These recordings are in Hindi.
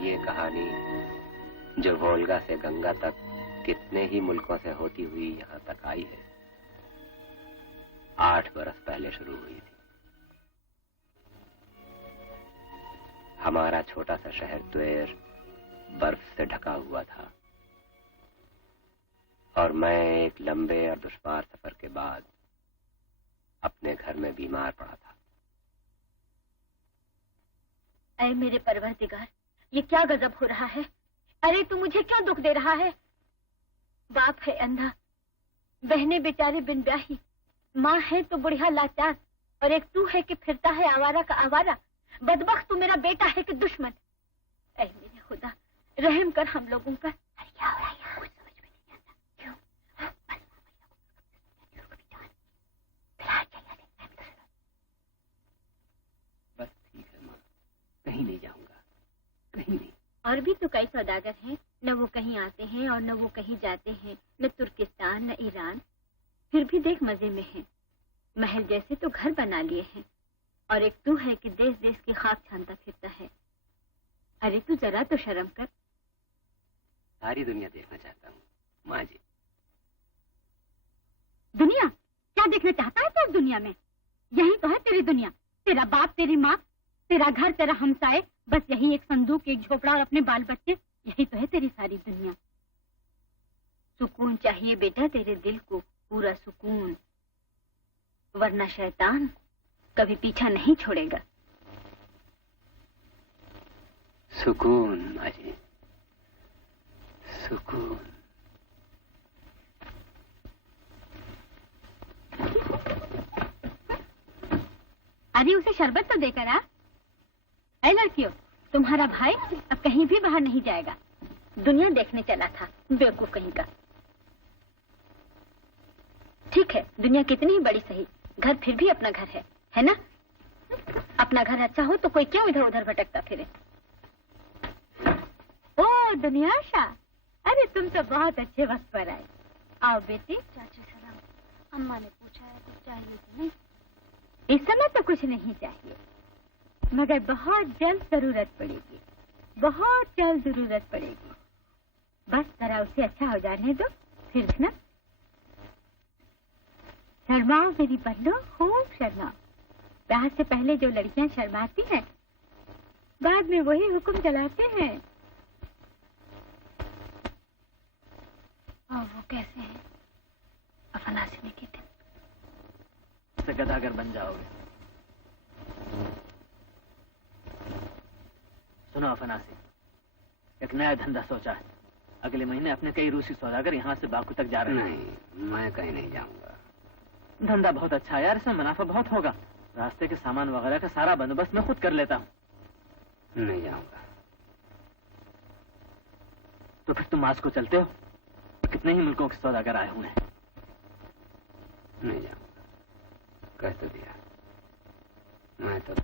ये कहानी जो वोल्गा से गंगा तक कितने ही मुल्कों से होती हुई यहाँ तक आई है, 8 बरस पहले शुरू हुई थी। हमारा छोटा सा शहर द्वेर बर्फ से ढका हुआ था और मैं एक लंबे और दुश्वार सफर के बाद अपने घर में बीमार पड़ा था। ऐ मेरे परवरदिगार, ये क्या गजब हो रहा है? अरे तू मुझे क्यों दुख दे रहा है? बाप है अंधा, बहनें बेचारी बिन ब्याही, माँ है तो बुढ़िया लाचार, और एक तू है कि फिरता है आवारा का आवारा। बदबख्त तू मेरा बेटा है कि दुश्मन? ऐ मेरे खुदा, रहम कर हम लोगों पर। क्या हो रहा है यहाँ? कुछ समझ में नहीं आता। क्यों? बस ठीक है माँ, कहीं नहीं जाऊंगा, कहीं नहीं। और भी तो कई सौदागर हैं, न वो कहीं आते हैं और न वो कहीं जाते हैं, न तुर्किस्तान न ईरान, फिर भी देख मजे में हैं। महल जैसे तो घर बना लिए हैं, और एक तू है कि देश देश की खाक छानता फिरता है। अरे तू जरा तो शर्म कर। सारी दुनिया देखना चाहता हूँ माँ जी। दुनिया क्या देखना चाहता है तेरी दुनिया में? यही तो है तेरी दुनिया, तेरा बाप तेरी माँ, तेरा घर तेरा हमसाए, बस यही एक संदूक एक झोपड़ा और अपने बाल बच्चे, यही तो है तेरी सारी दुनिया। सुकून चाहिए बेटा तेरे दिल को, पूरा सुकून, वरना शैतान कभी पीछा नहीं छोड़ेगा। सुकून माँ जी, सुकून। अरे उसे शरबत तो देकर आ। ऐ लड़कियों, तुम्हारा भाई अब कहीं भी बाहर नहीं जाएगा, दुनिया देखने चला था, बेवकूफ कहीं का। ठीक है, दुनिया कितनी ही बड़ी सही, घर फिर भी अपना घर है ना? अपना घर अच्छा हो तो कोई क्यों इधर उधर भटकता फिरे। ओ दुनियाशा, अरे तुम तो बहुत अच्छे वक्त पर आए। आओ बेटी। चाची सलाम, अम्मा ने पूछा है कुछ चाहिए कि नहीं? इस समय तो कुछ नहीं चाहिए, मगर बहुत जल्द जरूरत पड़ेगी, बहुत जल्द जरूरत पड़ेगी। बस जरा उसे अच्छा हो जाने दो, फिर ना शर्माओ मेरी बन्नो, खूब शर्माओ। ब्याह से पहले जो लड़कियां शर्माती हैं, बाद में वही हुक्म चलाते हैं। और वो कैसे हैं? अफनासी में के दिन से गदागर बन जाओगे। सुनो अफनासी, एक नया धंधा सोचा है। अगले महीने अपने कई रूसी सौदागर यहाँ से बाकू तक जा रहे हैं। नहीं, मैं कहीं नहीं जाऊंगा। धंधा बहुत अच्छा है यार, इसमें मुनाफा बहुत होगा। रास्ते के सामान वगैरह का सारा बंदोबस्त मैं खुद कर लेता हूँ। नहीं जाऊंगा। तो फिर तुम मास्को चलते हो? कितने ही मुल्कों के सौदागर आए हुए हैं। नहीं जाऊंगा, कह तो दिया। मैं तो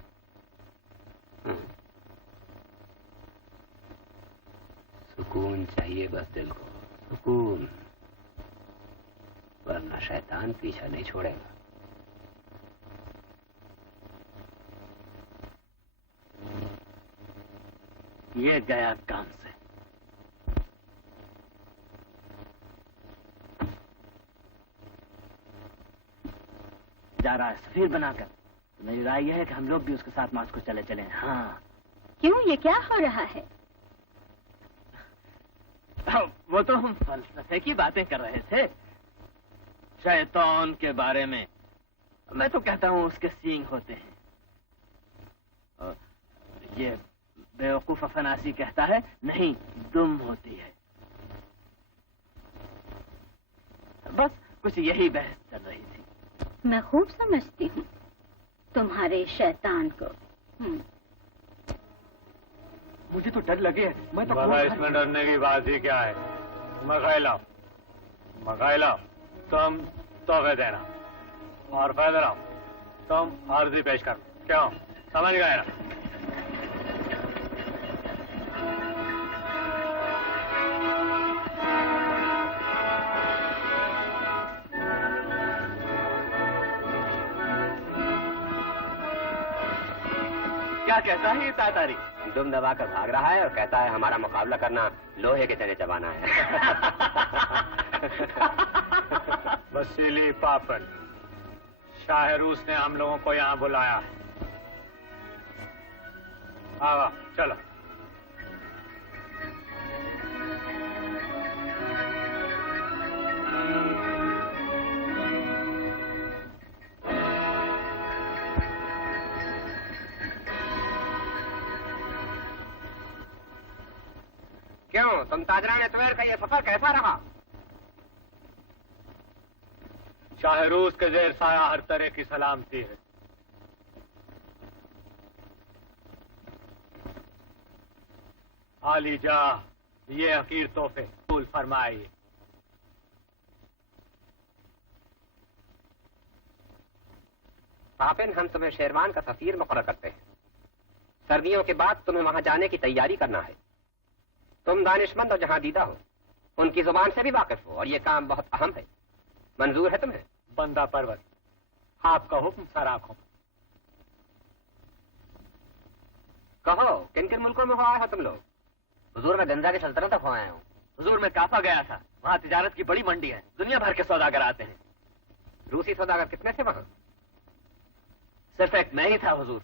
सुकून चाहिए बस दिल को, सुकून, वरना शैतान पीछा नहीं छोड़ेगा। ये गया काम से। जा रहा है सफीर बनाकर। मेरी राय यह है कि हम लोग भी उसके साथ मास्को चले चले। हाँ। क्यों, ये क्या हो रहा है? वो तो हम फलसफे की बातें कर रहे थे, शैतान के बारे में। मैं तो कहता हूँ उसके सींग होते हैं। ये बेवकूफ अफनासी कहता है नहीं, दुम होती है। बस कुछ यही बहस चल रही थी। मैं खूब समझती हूँ तुम्हारे शैतान को। मुझे तो डर लगे। मैं तो इसमें डरने की बात ही क्या है? मगाइला तुम तोहफे देना और फैदरा तुम आर्जी पेश कर। क्यों, समझ गए ना? क्या कहता है ये तातारी? दुम दबाकर भाग रहा है और कहता है हमारा मुकाबला करना लोहे के चने चबाना है। वसीली पापन, शाह रूस ने हम लोगों को यहाँ बुलाया है। आओ चलो। क्यों तुम ताजरा ने तुम्हें का ये सफर कैसा रहा? शाह रूस के जेर साया हर तरह की सलामती है। आली जा ये हकीर तोहफे कबूल फरमाइए। पापिन, हम तुम्हें शेरवान का सफीर मुकर्रर करते हैं। सर्दियों के बाद तुम्हें वहां जाने की तैयारी करना है। तुम दानिशमंद और जहां दीदा हो, उनकी जुबान से भी वाकिफ हो और ये काम बहुत अहम है। मंजूर है तुम्हें? बंदा परवर, आपका हुक्म सर आंखों। कहो किन किन मुल्कों में हो आए हो तुम लोग? हुजूर, मैं गंजा की सल्तनत तक हो आया हूँ। हुजूर, मैं काफा गया था, वहाँ तिजारत की बड़ी मंडी है, दुनिया भर के सौदागर आते हैं। रूसी सौदागर कितने थे वहां? सिर्फ एक मैं ही था हुजूर।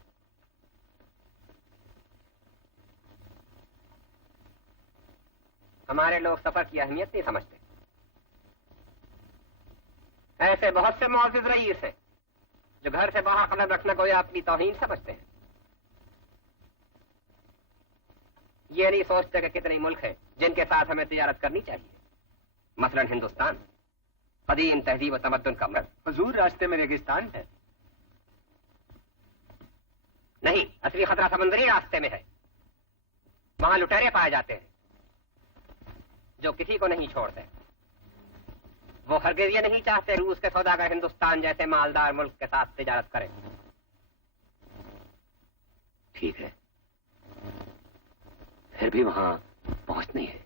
हमारे लोग सफर की अहमियत नहीं समझते। ऐसे बहुत से मौजूद रईस हैं जो घर से बाहर कलम रखना कोई अपनी तौहीन समझते हैं। ये नहीं सोचते कि कितने मुल्क हैं जिनके साथ हमें तिजारत करनी चाहिए। मसलन हिंदुस्तान, कदीम तहजीब व तमद्दुन का मर्द। हुजूर, रास्ते में रेगिस्तान है। नहीं, असली खतरा समुद्री रास्ते में है। वहां लुटेरे पाए जाते हैं जो किसी को नहीं छोड़ते। वो हरगिज़ ये नहीं चाहते रूस के सौदागर हिंदुस्तान जैसे मालदार मुल्क के साथ तिजारत करें। ठीक है, फिर भी वहां पहुंचनी है।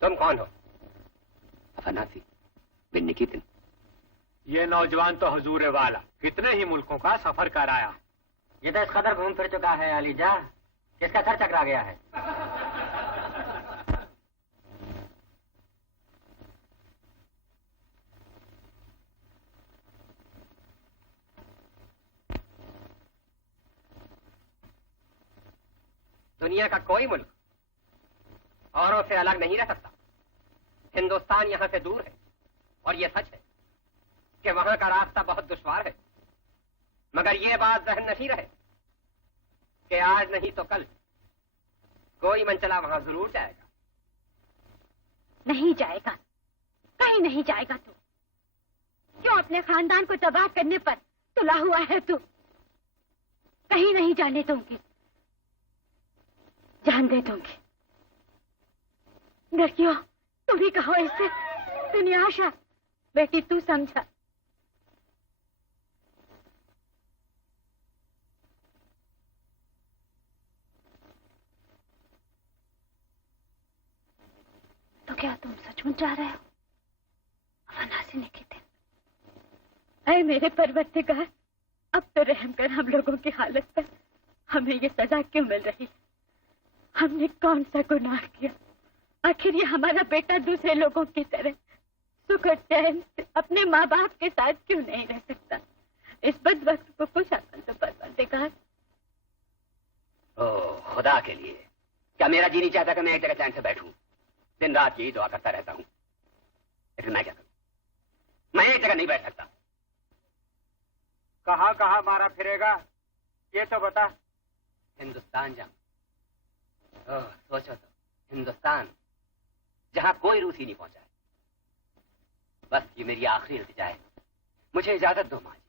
तुम कौन हो? अफनासी बिन निकितिन। ये नौजवान तो हुजूर वाला कितने ही मुल्कों का सफर कर आया। ये तो इस कदर घूम फिर चुका है अलीजा, इसका सर चकरा गया है। दुनिया का कोई मुल्क औरों से अलग नहीं रह सकता। हिंदुस्तान यहां से दूर है और यह सच है कि वहां का रास्ता बहुत दुश्वार है। मगर यह बात जहन नशीं रहे कि आज नहीं तो कल कोई मनचला वहां जरूर जाएगा। नहीं जाएगा, कहीं नहीं जाएगा तू। क्यों अपने खानदान को तबाह करने पर तुला हुआ है तू? कहीं नहीं जाने दूंगी, जान दे दूंगी। लड़कियों, तुम ही कहो इससे। दुनिया आशा, बेटी तू समझा। तो क्या तुम सचमुच जा रहे हो? अफनासी ने की थी। ऐ मेरे परवरदिगार, अब तो रहम कर हम लोगों की हालत पर। हमें ये सजा क्यों मिल रही है? हमने कौन सा गुनाह किया? आखिर ये हमारा बेटा दूसरे लोगों की तरह सुख और चैन से अपने माँ बाप के साथ क्यों नहीं रह सकता? इस बदबख्त को कुछ अकल तो परवरदिगार। ओ खुदा के लिए, क्या मेरा जी नहीं चाहता कि मैं एक जगह चैन से बैठूं? दिन रात यही दुआ करता रहता हूं, लेकिन मैं क्या करूं? मैं एक जगह नहीं बैठ सकता। कहाँ कहाँ मारा फिरेगा ये तो बता। हिंदुस्तान जाऊं। सोचो तो, हिंदुस्तान जहां कोई रूसी नहीं पहुंचा है। बस ये मेरी आखिरी इल्तिजा है, मुझे इजाजत दो माँ जी।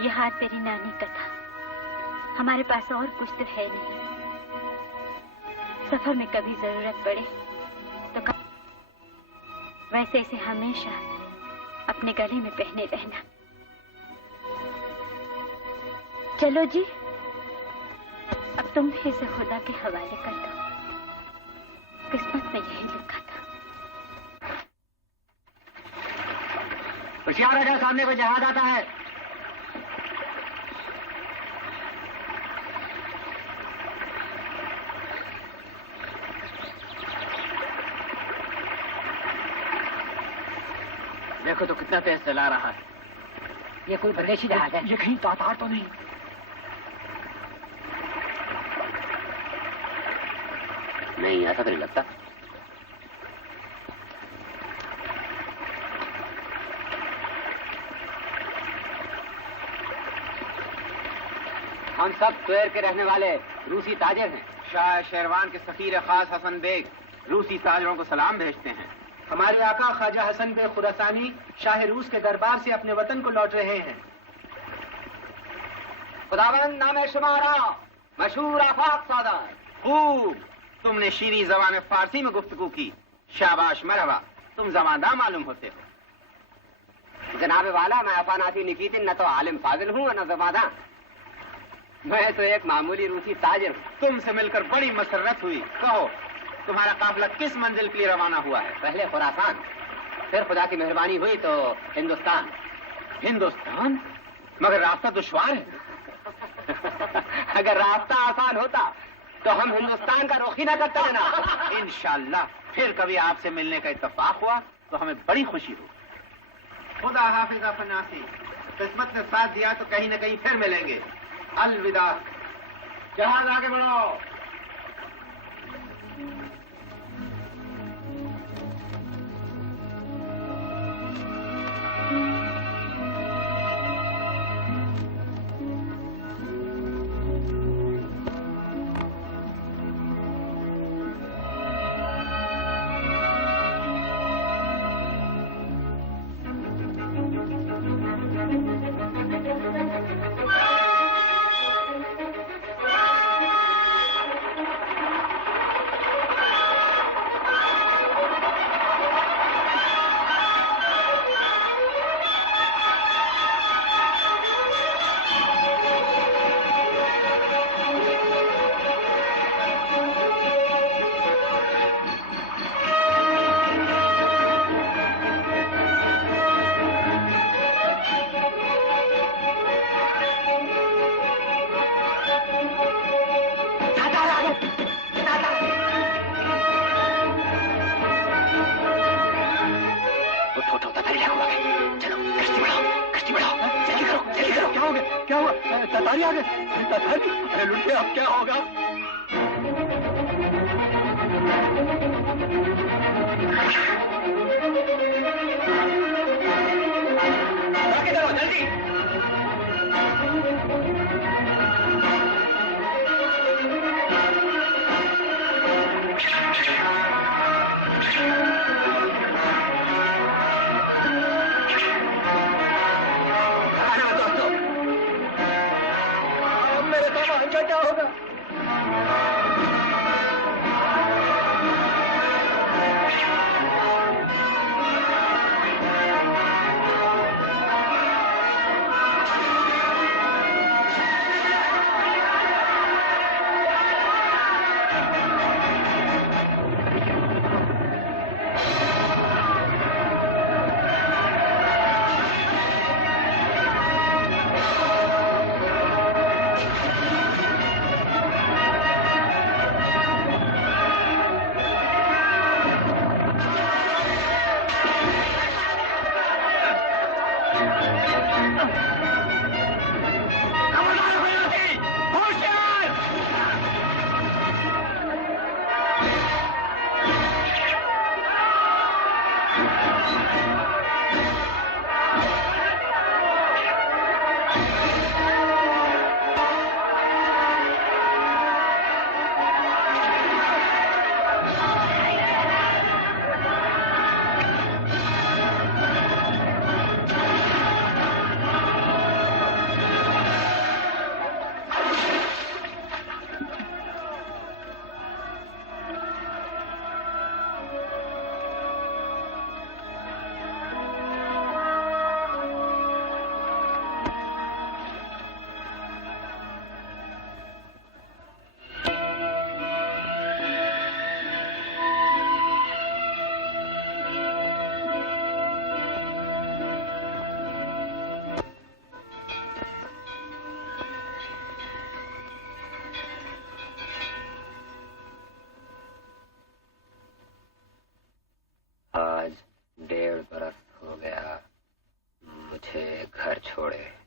ये हार तेरी नानी का था। हमारे पास और कुछ तो है नहीं। सफर में कभी जरूरत पड़े तो वैसे इसे हमेशा अपने गले में पहने रहना। चलो जी, अब तुम भी इसे खुदा के हवाले कर दो। किस्मत में यही लिखा था। होशियार राजा, सामने कोई जहाज आता है। देखो तो कितना तेज चला रहा है। ये कोई विदेशी जहाज है? ये कहीं तातार तो नहीं? नहीं, ऐसा तो नहीं लगता। हम सब शहर के रहने वाले रूसी ताजिर हैं। शाह शेरवान के सफीर खास हसन बेग रूसी ताजरों को सलाम भेजते हैं। हमारे आका ख्वाजा हसन बेग खुरासानी शाह रूस के दरबार से अपने वतन को लौट रहे हैं। खुदावंद नाम शुमारा मशहूर आफाक सादात। खूब, तुमने शीरी ज़बान फारसी में गुफ्तगू की। शाबाश मरहबा, तुम ज़बानदार मालूम होते हो। जनाब वाला, मैं अफानाती निकीतिन न तो आलिम फाजिल हूँ न ज़बादा। मैं तो एक मामूली रूसी ताजिर हूँ। तुमसे मिलकर बड़ी मसरत हुई। कहो, तुम्हारा काफिला किस मंजिल के लिए रवाना हुआ है? पहले खुरासान, फिर खुदा की मेहरबानी हुई तो हिंदुस्तान। हिंदुस्तान? मगर रास्ता दुश्वार है। अगर रास्ता आसान होता तो हम हिंदुस्तान का रुख ही न करते हैं ना। इंशाअल्लाह फिर कभी आपसे मिलने का इत्तेफाक हुआ तो हमें बड़ी खुशी होगी। खुदा हाफिज फनासी, किस्मत ने साथ दिया तो कहीं न कहीं फिर मिलेंगे। अलविदा। जहाज आगे बढ़ो। तातारी आ गए। तातारी, अरे लुटे, अब क्या होगा? आगे चलो जल्दी। क्या होगा?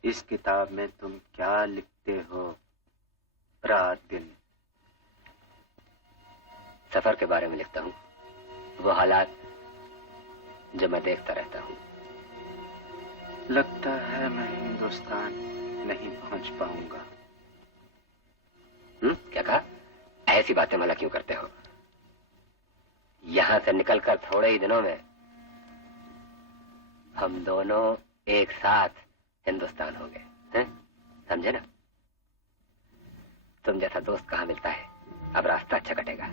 इस किताब में तुम क्या लिखते हो रात दिन? सफर के बारे में लिखता हूँ, वो हालात जो मैं देखता रहता हूँ। लगता है मैं हिंदुस्तान नहीं पहुंच पाऊंगा। क्या कहा? ऐसी बातें मला क्यों करते हो? यहां से निकलकर थोड़े ही दिनों में हम दोनों एक साथ हिंदुस्तान हो गए हैं, समझे ना? तुम जैसा दोस्त कहाँ मिलता है। अब रास्ता अच्छा कटेगा।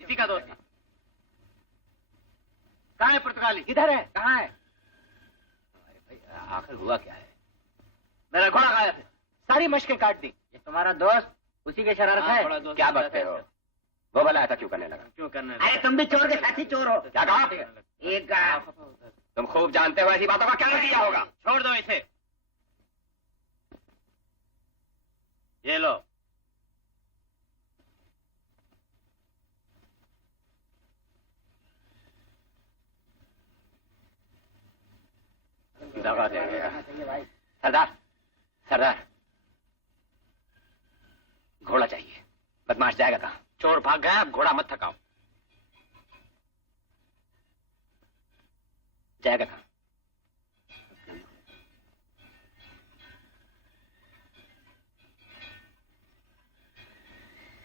इसी का दोस्त कहाँ है? पुर्तगाली किधर है? कहाँ है? आखिर हुआ क्या है? मेरा घोड़ा गायब है। सारी मशकें काट दी। ये तुम्हारा दोस्त उसी की शरारत है। क्या बकते हो? वो भला ऐसा क्यों करने लगा? क्यों करने? अरे तुम भी चोर के साथी चोर हो। क्या कहा? एक तुम खूब जानते हो ऐसी बातों का क्या नतीजा होगा। छोड़ दो इसे। ये लो। दगा दे गया। सरदार, सरदार, घोड़ा चाहिए। बदमाश जाएगा कहाँ? चोर भाग गया, अब घोड़ा मत थकाओ। जाएगा कहाँ?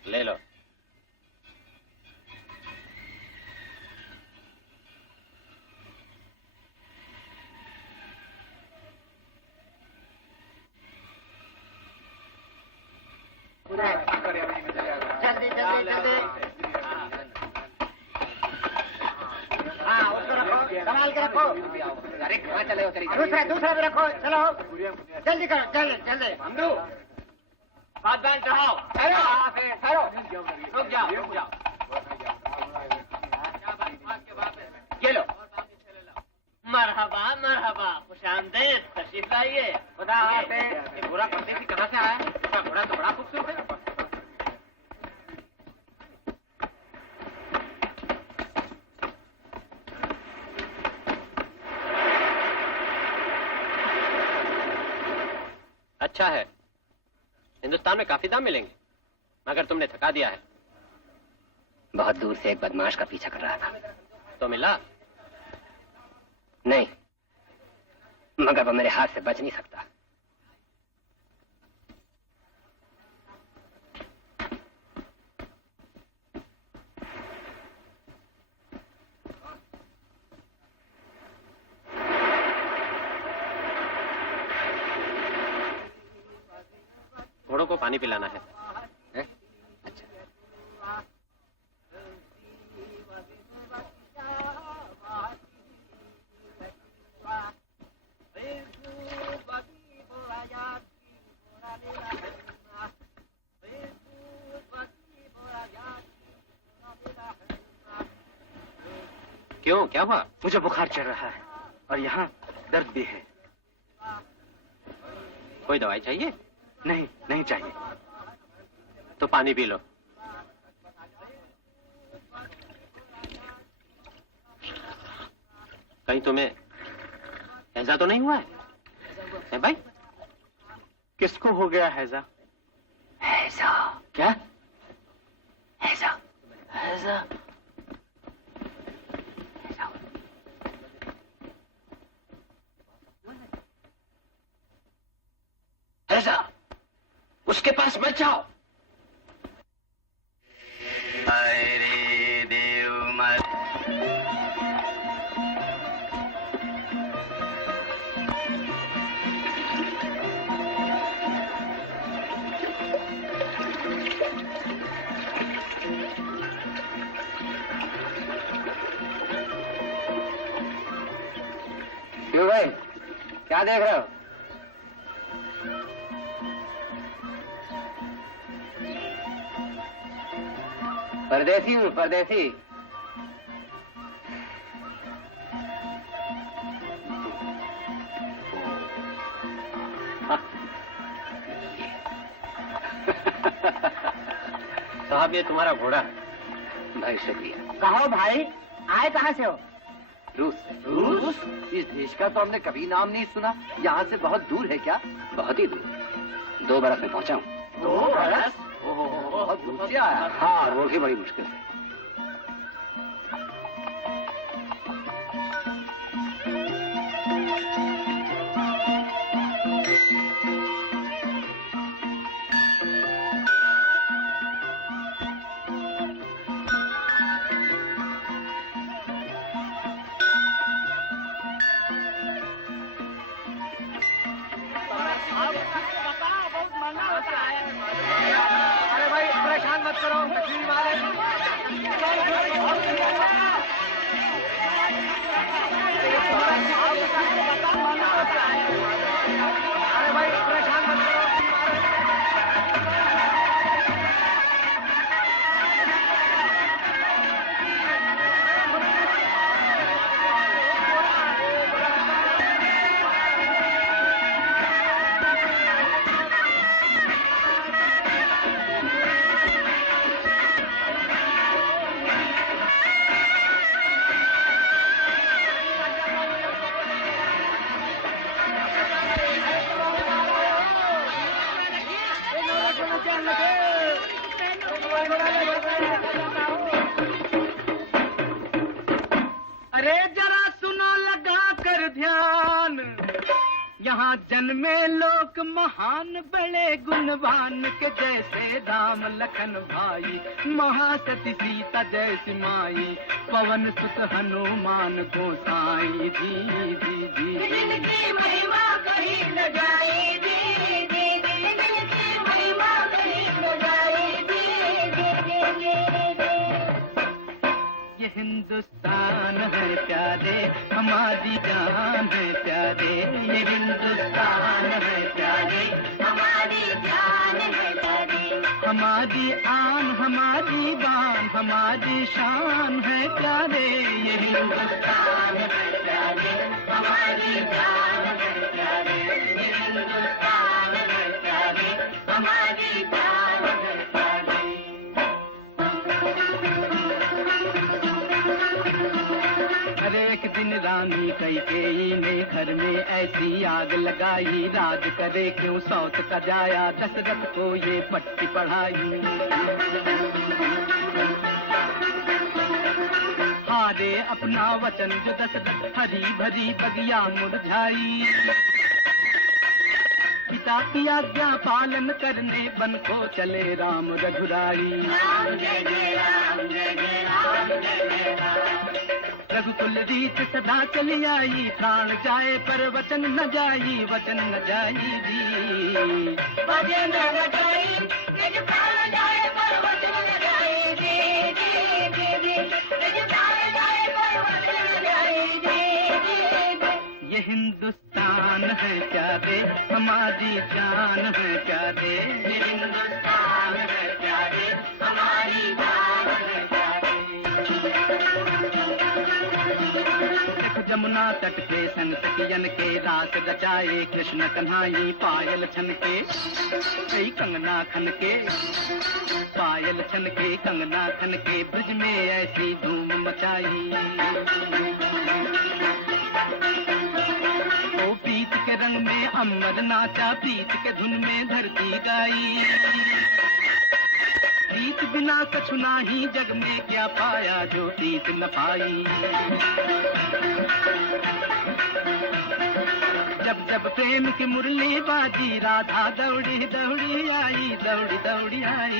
ले लो। जल्दी जल्दी जल्दी। हाँ उसको रखो, संभाल के रखो। अरे कहाँ चले हो? तेरी दूसरा भी रखो। चलो जल्दी करो, जल्दी जल्दी। हमदू, सावधान चढ़ाओ। ठहरो। रुक जाओ। ये लो। मरहबा, खुशामदीद, तशरीफ लाइए। खुदा हाफिज़। ये घोड़ा परदेसी कहाँ से आया? इसका घोड़ा तो बड़ा खूबसूरत है। अच्छा है, हिंदुस्तान में काफी दाम मिलेंगे, मगर तुमने थका दिया है। बहुत दूर से एक बदमाश का पीछा कर रहा था। तो मिला? नहीं, मगर वो मेरे हाथ से बच नहीं सकता। घोड़ों को पानी पिलाना है। क्यों, क्या हुआ? मुझे बुखार चढ़ रहा है और यहाँ दर्द भी है। कोई दवाई चाहिए? नहीं चाहिए। तो पानी पी लो। कहीं तुम्हें ऐसा तो नहीं हुआ है भाई? किसको हो गया हैजा? ऐसा क्या? ऐसा ऐसा ऐसा उसके पास मत जाओ। अरे देव मत। क्यों भाई, क्या देख रहे हो? परदेसी हूँ, परदेसी। साहब ये तुम्हारा घोड़ा। भाई शुक्रिया। कहो भाई, आए कहाँ से हो? रूस से। रूस? इस देश का तो हमने कभी नाम नहीं सुना। यहाँ से बहुत दूर है क्या? बहुत ही दूर। 2 बरस में पहुँचा हूँ। 2 बरस? बहुत दूर से आया। हाँ, वो भी बड़ी मुश्किल से। अरे भाई परेशान मत करो, मछली मारे। अरे भाई परेशान मत करो। अरे जरा सुनो लगा कर ध्यान, यहाँ जन्मे लोक महान बड़े गुणवान के जैसे राम लखन भाई, महासती सीता जैसी माई, पवन सुत हनुमान गोसाई जी जी जी। जिनकी महिमा कहीं न जाए जी जी जी, जिनकी महिमा कहीं न जाए जी जी जी। ये हिंदुस्तान है प्यारे, हमारी जान है प्यारे, ये हिंदुस्तान है प्यारे, हमारी जान है प्यारे, हमारी आन हमारी बान हमारी शान है प्यारे, ये हिंदुस्तान है प्यारे, हमारी जान है प्यारे, ये हिंदुस्तान है प्यारे, हमारी जान है प्यारे। हर एक दिन रानी कैकेयी ने घर में ऐसी आग लगाई, राज करे क्यों सौत का जाया, दशरथ को ये पट्टी पढ़ाई। हारे अपना वचन जो दशरथ, हरी भरी बगिया मुरझाई, पिता की आज्ञा पालन करने वन को चले राम रघुराई। राम जय जय राम, जय जय राम, जय जय राम। रघुकुल रीत सदा चली आई, प्राण जाए पर वचन न जाई, वचन न जाई जी। वचन न जाई, निज प्राण जाए पर वचन न जाई जी जी जी जी, निज प्राण जाए पर वचन न जाई जी जी। ये हिंदुस्तान है प्यारे, हमारी जान है प्यारे, ये हिंदुस्तान है प्यारे, हमारी जान है प्यारे। जमुना तट पे सन सखियन के रास रचाए, कृष्ण कन्हाई पायल छन के, कई कंगना खन के, पायल छन के कंगना खन के, ब्रज में ऐसी धूम मचाई। अमर नाचा प्रीत के धुन में धरती गाई। प्रीत बिना कछु नाही जग में क्या पाया जो प्रीत न पाई। जब जब प्रेम की मुरली बाजी राधा दौड़ी दौड़ी आई, दौड़ी दौड़ी आई,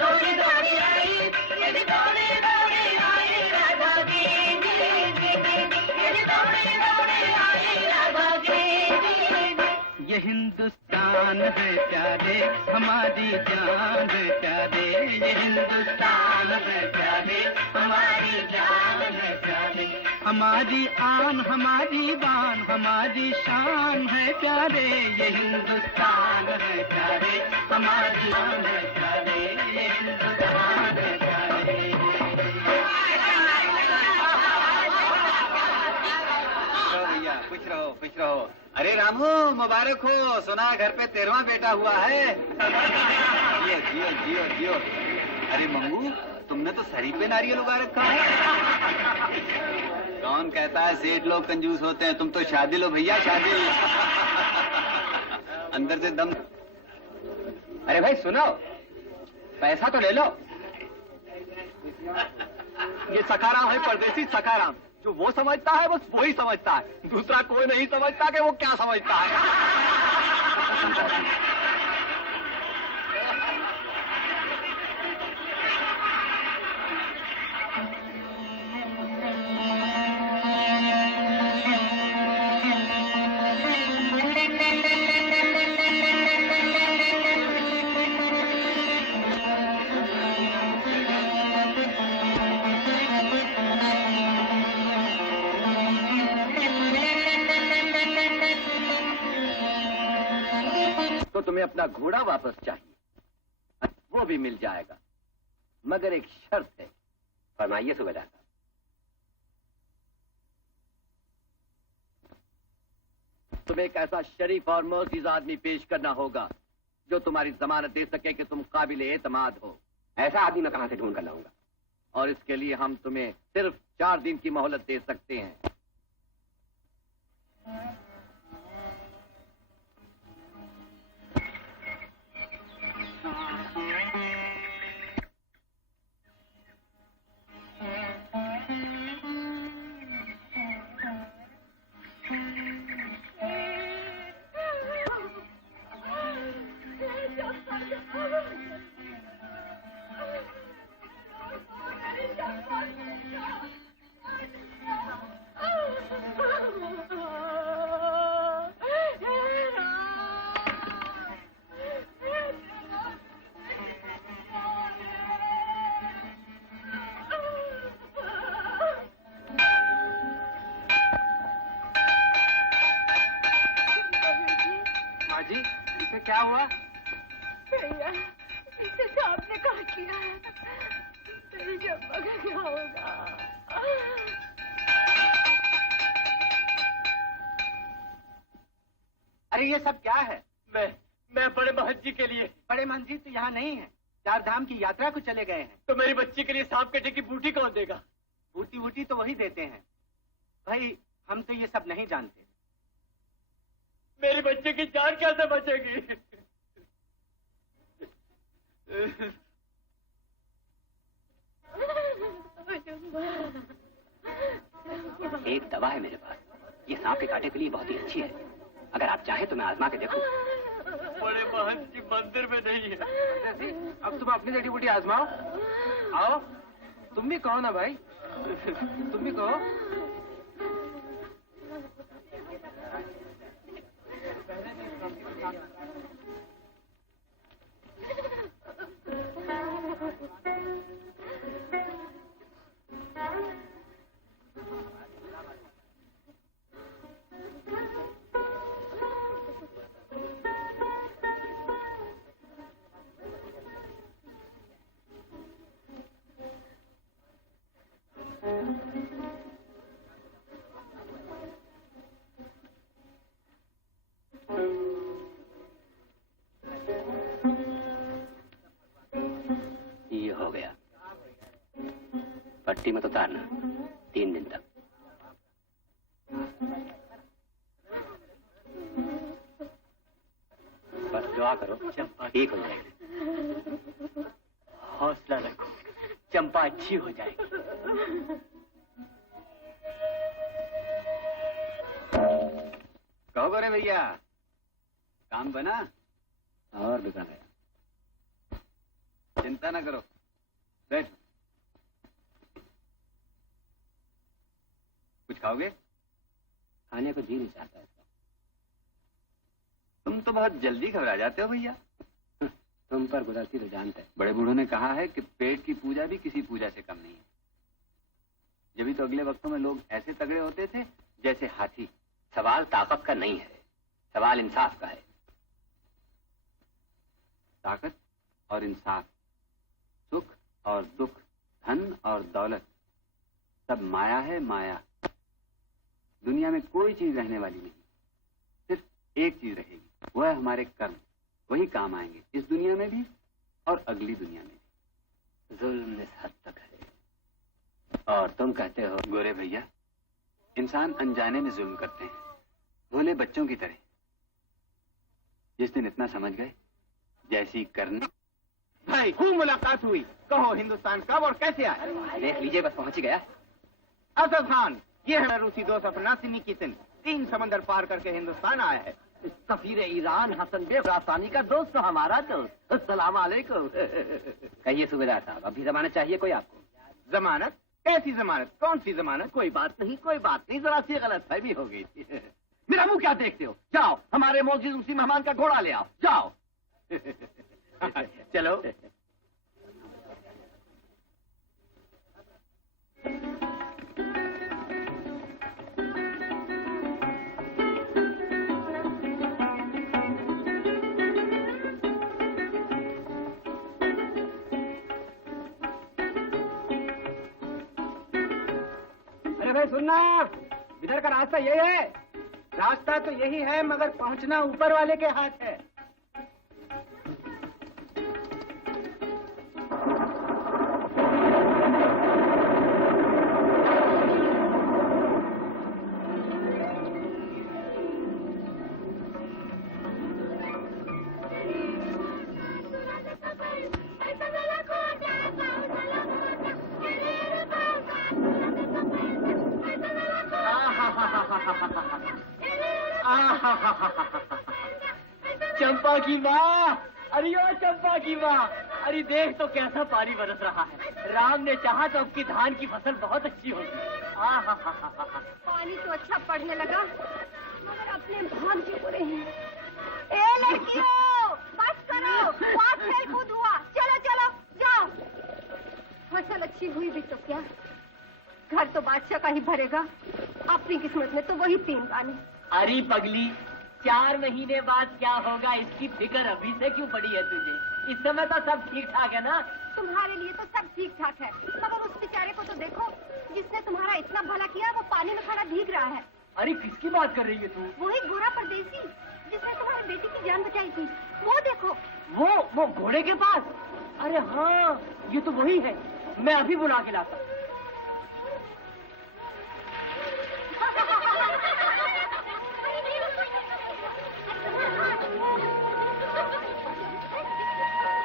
दौड़ी दौड़ी आई, दौड़ी दौड़ी आई राधा जी, दौड़ी दौड़ी आई राधा जी। ये हिंदुस्तान है प्यारे हमारी जान है प्यारे, ये हिंदुस्तान है प्यारे हमारी जान है प्यारे। हमारी आन हमारी बान हमारी शान है प्यारे, ये हिंदुस्तान है प्यारे हमारी शान है प्यारे, ये हिंदुस्तान है प्यारे। भैया खुश रहो खुश रहो। अरे रामू मुबारक हो, सुना घर पे 13वां बेटा हुआ है। जियो जियो जियो जियो। अरे मंगू तुमने तो शरीर पे नारियल उगा रखा है। कौन कहता है सेठ लोग कंजूस होते हैं, तुम तो शादी लो भैया शादी। अंदर से दम। अरे भाई सुनो, पैसा तो ले लो। ये सखाराम है, परदेसी सखाराम। जो वो समझता है बस वही समझता है, दूसरा कोई नहीं समझता कि वो क्या समझता है। तो तुम्हें अपना घोड़ा वापस चाहिए, वो भी मिल जाएगा, मगर एक शर्त है। फरमाइए सूबेदार साहब। तुम्हें एक ऐसा शरीफ और मोअज़्ज़िज़ आदमी पेश करना होगा जो तुम्हारी जमानत दे सके कि तुम काबिल एतमाद हो। ऐसा आदमी मैं कहां से ढूंढ कर लाऊंगा? और इसके लिए हम तुम्हें सिर्फ 4 दिन की मोहलत दे सकते हैं। क्या हुआ? भैया इसे सांप ने काट लिया है। तेरी जब्बा का क्या होगा? अरे ये सब क्या है? मैं बड़े महंत जी के लिए। बड़े महंत जी तो यहाँ नहीं है, 4 धाम की यात्रा को चले गए हैं। तो मेरी बच्ची के लिए सांप कटे की बूटी कौन देगा? बूटी वूटी तो वही देते हैं भाई, हम तो ये सब नहीं जानते। मेरी बच्ची की जान कैसे बचेगी? एक दवा है मेरे पास, ये सांप के कांटे के लिए बहुत ही अच्छी है। अगर आप चाहें तो मैं आजमा के देखूं। बड़े महंत जी मंदिर में नहीं है। अब तुम अपनी जड़ी बूटी आजमाओ। आओ, तुम भी कहो ना भाई, तुम भी कहो। पट्टी मत उतारना 3 दिन तक। दुआ करो, चंपा ठीक हो जाएगी। हौसला रखो, चंपा अच्छी हो जाएगी। कहो गोरे भैया, काम बना और बिगड़ गया। चिंता ना करो, बैठ। कुछ खाओगे? खाने को जी नहीं चाहता है। तुम तो बहुत जल्दी घबरा जाते हो भैया। तुम पर गुजरती तो जानते। बड़े बूढ़ों ने कहा है कि पेट की पूजा भी किसी पूजा से कम नहीं है। जब तो अगले वक्तों में लोग ऐसे तगड़े होते थे जैसे हाथी। सवाल ताकत का नहीं है, सवाल इंसाफ का है। ताकत और इंसाफ, सुख और दुख, धन और दौलत, सब माया है, माया। दुनिया में कोई चीज रहने वाली नहीं, सिर्फ एक चीज रहेगी, वह है हमारे कर्म। वही काम आएंगे इस दुनिया में भी और अगली दुनिया में भी। जुल्म इस हद तक है और तुम कहते हो। गोरे भैया, इंसान अनजाने में जुल्म करते हैं, भोले बच्चों की तरह। जिस दिन इतना समझ गए, जैसी करने। भाई खूब मुलाकात हुई, कहो हिंदुस्तान कब और कैसे आए? देख लीजिए, बस पहुंच ही गया। असद खान, ये है रूसी दोस्त अपना निकितिन, 3 समंदर पार करके हिंदुस्तान आया है। सफीर ईरान हसन बेग रासानी का दोस्त, हमारा दोस्त। अस्सलाम वालेकुम। कहिए सूबेदार साहब, अभी जमानत चाहिए कोई आपको? जमानत? कैसी जमानत? कौन सी जमानत? कोई बात नहीं, कोई बात नहीं, जरा सी गलतफहमी हो गई थी। मेरा मुंह क्या देखते हो? जाओ हमारे मौजूद उसी मेहमान का घोड़ा ले आओ, जाओ। चलो। अरे भाई सुनना, इधर का रास्ता यही है। रास्ता तो यही है, मगर पहुंचना ऊपर वाले के हाथ है। चंपा की माँ, अरे ओ चंपा की माँ, अरे देख तो कैसा पानी बरस रहा है। राम ने चाहा तो आपकी धान की फसल बहुत अच्छी होगी। पानी तो अच्छा पड़ने लगा, मगर अपने भाग्य बुरे हैं। ए लड़कियों, बस करो, बहुत खेल कूद हुआ। चलो चलो जाओ। फसल अच्छी हुई भी तो क्या, घर तो बादशाह का ही भरेगा। अपनी किस्मत में तो वही 3 गाने। अरे पगली, 4 महीने बाद क्या होगा इसकी फिक्र अभी से क्यों पड़ी है तुझे? इस समय तो सब ठीक ठाक है ना? तुम्हारे लिए तो सब ठीक ठाक है, मगर उस बेचारे को तो देखो, जिसने तुम्हारा इतना भला किया, वो पानी में खड़ा भीग रहा है। अरे किसकी बात कर रही है तू? वही गोरा परदेसी जिसने तुम्हारी बेटी की जान बचाई थी, वो देखो। वो घोड़े के पास? अरे हाँ, ये तो वही है। मैं अभी बुला के लाता।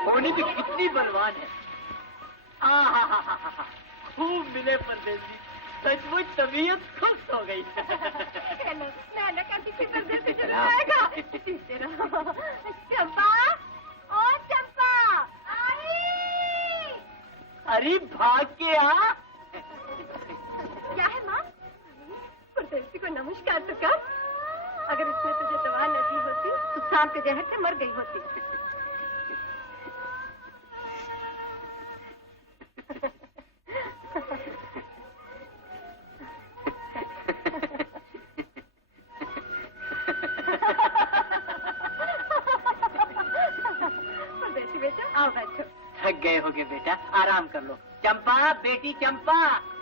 होनी भी कितनी बलवान है। खूब मिले परदेसी, सचमुच तबीयत खुश हो गई। मैं कैसी फिक्र से चला जाएगा। चंपा, ओ चंपा, आई। अरे भाग के आ। क्या है माँ? परदेसी को नमस्कार तो कर। अगर इसने तुझे दवा न दी होती तो शाम के जहर से मर गई होती। आओ बैठो। थक गए होगे बेटा, आराम कर लो। चंपा, बेटी चंपा,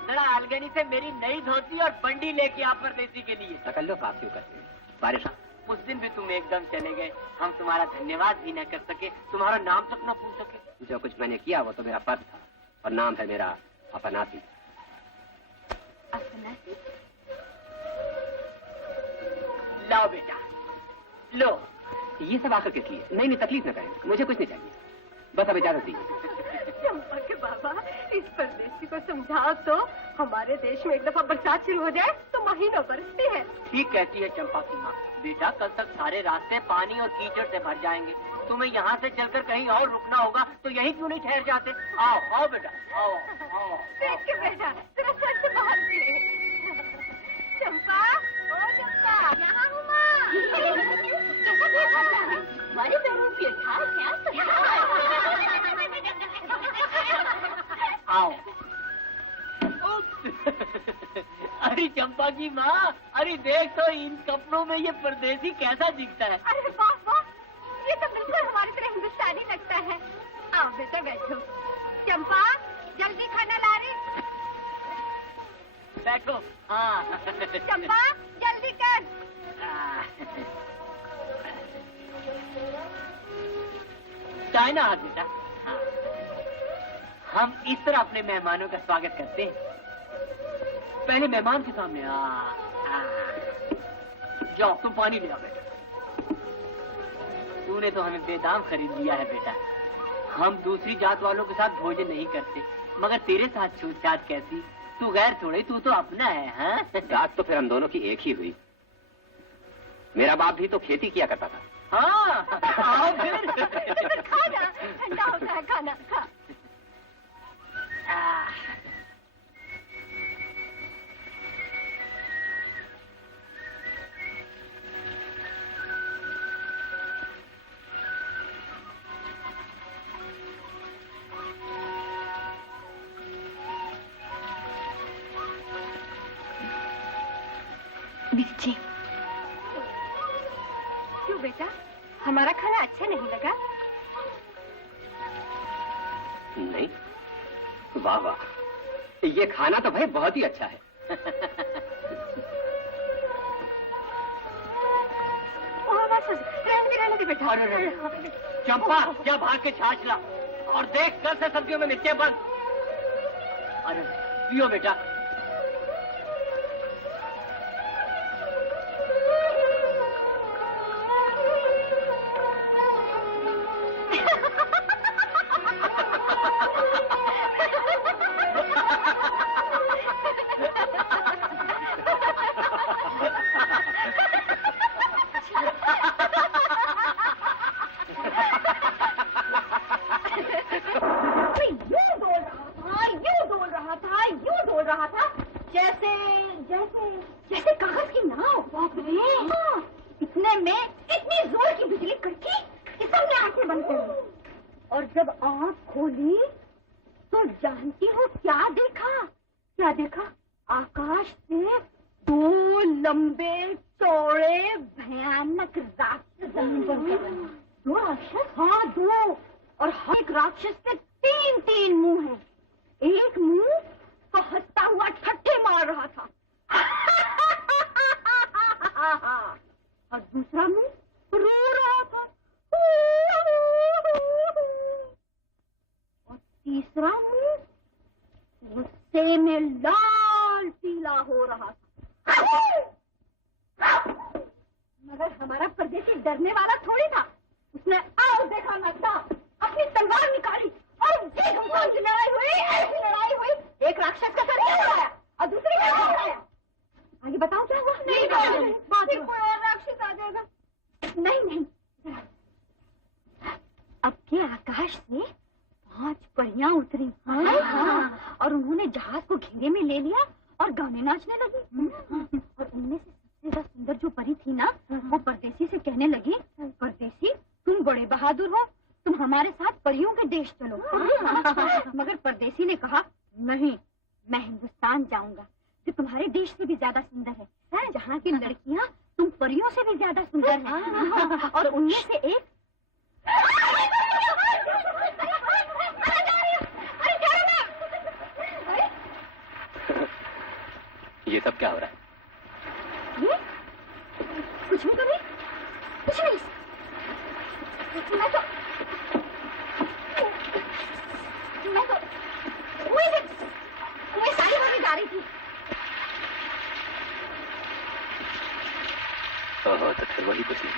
जरा अलगनी से मेरी नई धोती और बंडी लेके आ परदेसी के लिए। कर लो, आप क्यों करते हैं? बारिश। उस दिन भी तुम एकदम चले गए, हम तुम्हारा धन्यवाद भी न कर सके, तुम्हारा नाम तक न पूछ सके। जो कुछ मैंने किया वो तो मेरा फर्ज था, और नाम है मेरा अपनासी। अपनासी? लाओ बेटा, लो, ये सब आकर किस लिए? नहीं तकलीफ न करें, मुझे कुछ नहीं चाहिए, बस अब इजाजत दीजिए। चंपा के बाबा, इस परदेसी को समझाओ तो, हमारे देश में एक दफा बरसात शुरू हो जाए तो महीनों बरसती है। ठीक कहती है चंपा की माँ। बेटा कल तक सारे रास्ते पानी और कीचड़ से भर जाएंगे, तुम्हें यहाँ से चलकर कहीं और रुकना होगा, तो यहीं क्यों नहीं ठहर जाते? आओ आओ बेटा, आओ आओ। देख के बेटा, तेरा सर से बाहर गिरे। चंपा, ओ चंपा, यहाँ हूँ माँ। हमारे बहनों की आओ। अरे चंपा की माँ, अरे देख तो इन कपड़ों में ये परदेसी कैसा दिखता है। अरे वाह वाह, ये तो बिल्कुल हमारी तरह हिंदुस्तानी लगता है। आओ बेटा बैठो। चंपा, जल्दी खाना ला रही। बैठो। हाँ। चंपा, जल्दी कर। चाय ना हाथ बेटा। हाँ। हम इस तरह अपने मेहमानों का स्वागत करते हैं, पहले मेहमान के सामने। जाओ तुम पानी ले आओ बेटा। तूने तो हमें बेदाम खरीद लिया है बेटा। हम दूसरी जात वालों के साथ भोजन नहीं करते, मगर तेरे साथ छूटछाट कैसी? तू गैर थोड़ी, तू तो अपना है। हाँ? जात तो फिर हम दोनों की एक ही हुई। मेरा बाप भी तो खेती किया करता था। हाँ, आओ फिर। खाना ठंडा होता है, खाना खा। मिर्ची। क्यों बेटा, हमारा खाना अच्छा नहीं लगा? नहीं, वाह वाह, ये खाना तो भाई बहुत ही अच्छा है। रहने दे बेटा। अरे चंपा, क्या भाग के छाछ ला, और देख कल से सब्जियों में मिर्चें बंद। अरे पियो बेटा। ये सब क्या हो रहा है? ये? कुछ नहीं कभी, कुछ नहीं। मैं तो वही साड़ी होने जा रही थी। ओहो, तो फिर वही कुछ नहीं।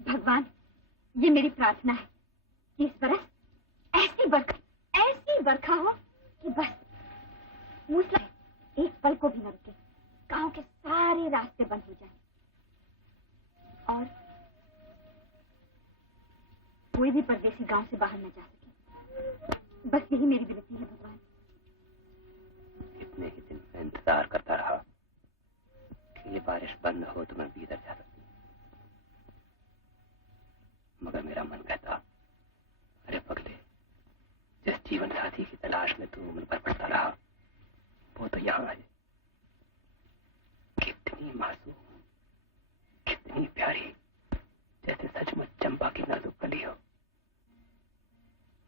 भगवान, ये मेरी प्रार्थना है कि इस बरस ऐसी बरखा हो कि बस मूसलाधार एक पल को भी न रुके, गांव के सारे रास्ते बंद हो जाएं और कोई भी परदेसी गांव से बाहर न जा सके। बस यही मेरी विनती है भगवान। इतने ही दिन से इंतजार करता रहा कि ये बारिश बंद हो तो मैं भीतर जा सकूं, मगर मेरा मन कहता, अरे पगले, जिस जीवन साथी की तलाश में तू उम्र पर पड़ता रहा वो तो यहाँ है। कितनी मासूम, कितनी प्यारी, जैसे सचमुच चंपा की नाजुक कली हो।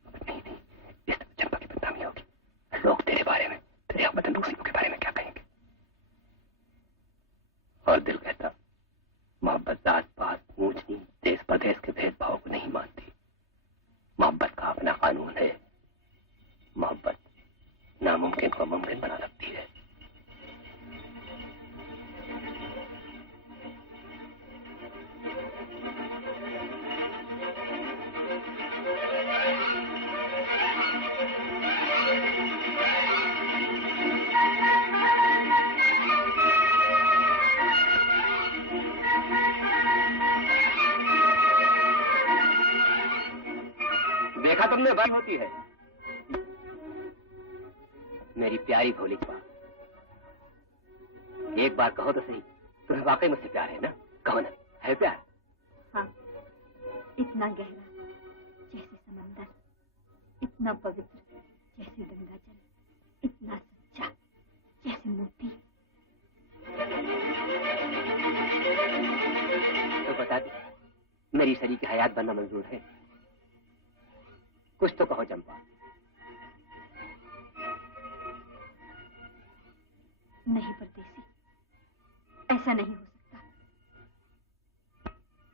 मगर नहीं, इस तरह चंपा की बदनामी होगी। लोग तेरे बारे में, तेरे वतन रूसियों के बारे में क्या कहेंगे? और दिल कहता, मोहब्बत जात पात, ऊंच नीच, देश प्रदेश के भेदभाव को नहीं मानती। मोहब्बत का अपना कानून है। मोहब्बत नामुमकिन को मुमकिन बना सकती है। तुम में बड़ी होती है। मेरी प्यारी भोली बात, एक बार कहो तो सही, तुम्हें वाकई मुझसे प्यार है ना? कहो ना, है प्यार? हाँ, इतना गहरा जैसे समंदर, इतना पवित्र जैसे गंगा जल, इतना सच्चा जैसे मोती। तो बता दे, मेरी शरीक की हयात बनना मंजूर है? कुछ तो कहो चंपा। नहीं परदेसी, ऐसा नहीं हो सकता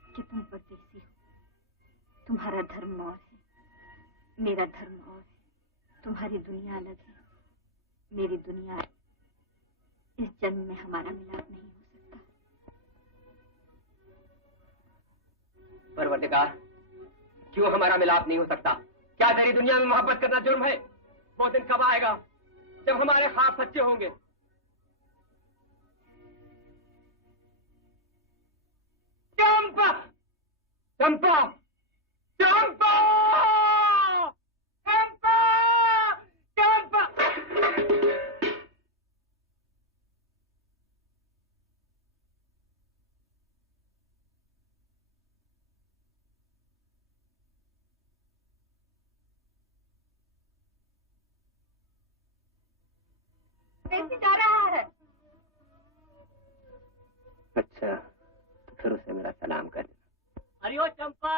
कि तुम परदेसी हो। तुम्हारा धर्म और है, मेरा धर्म और है। तुम्हारी दुनिया अलग है, मेरी दुनिया। इस जन्म में हमारा मिलाप नहीं हो सकता। परवरदिगार, क्यों हमारा मिलाप नहीं हो सकता? क्या तेरी दुनिया में मोहब्बत करना जुर्म है? वो दिन कब आएगा जब हमारे ख्वाब सच्चे होंगे? चंपा, चंपा, चंपा, चंपा, चंपा। कैसे जा रहा है? अच्छा, तो फिर उसे मेरा सलाम कर देना। अरे ओ चंपा,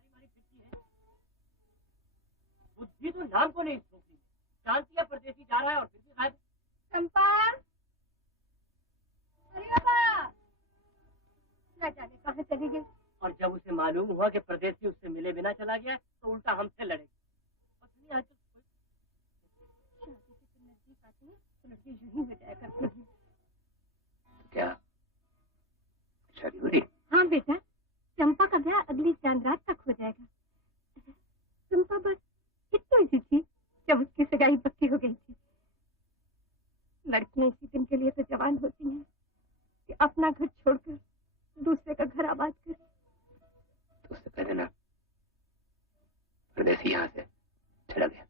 हमारी फिरती है, बुद्धि तो नाम को नहीं सोचती। जानती है परदेसी जा रहा है और फिर भी गायब। चंपा, अरे बाबा, न जाने कहाँ चली गई। और जब उसे मालूम हुआ कि परदेसी उससे मिले बिना चला गया तो उल्टा हमसे लड़े। और दुनिया आजकल शादी से नजदीक आती है तो लड़की यूं ही हो जाया करती है। क्या शादी हो रही? हाँ बेटा, चंपा का ब्याह अगली चांद रात तक हो जाएगा। चंपा बस इतनी सी थी जब उसकी सगाई पक्की हो गई थी। लड़कियां इसी दिन के लिए तो जवान होती हैं कि अपना घर छोड़कर दूसरे का घर आबाद कर। तो उससे कह देना परदेसी यहाँ से चला गया।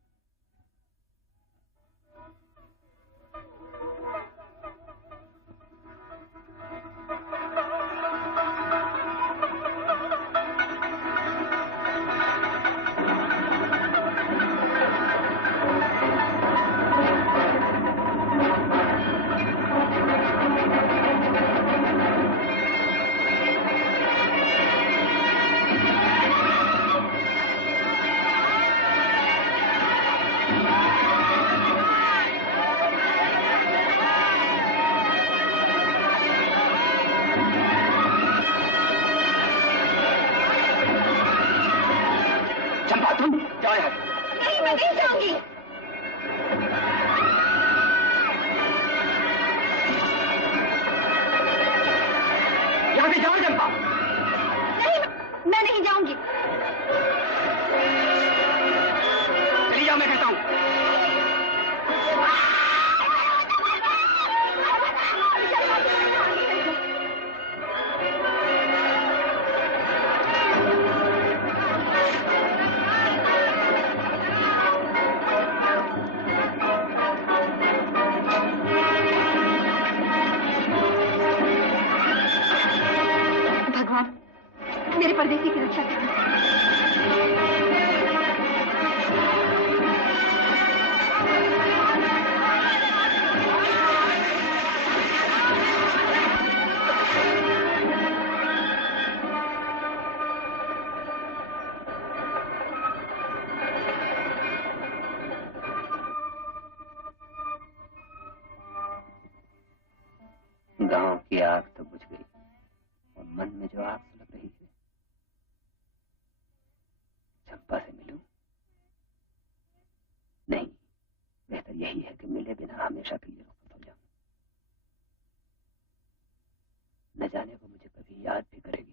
नहीं, मैं नहीं जाऊंगी। यहाँ से जाओ चंपा। नहीं, मैं नहीं जाऊंगी। चली जाओ, मैं कहता हूँ। मेरे परदेसी की रक्षा करना। गांव की आग तो बुझ गई और मन में जो आग सुलग रही है, चंपा से मिलूं? नहीं, बेहतर यही है कि मिले बिना हमेशा के लिए रुखसत हो जाऊं। न जाने वो मुझे कभी याद भी करेगी।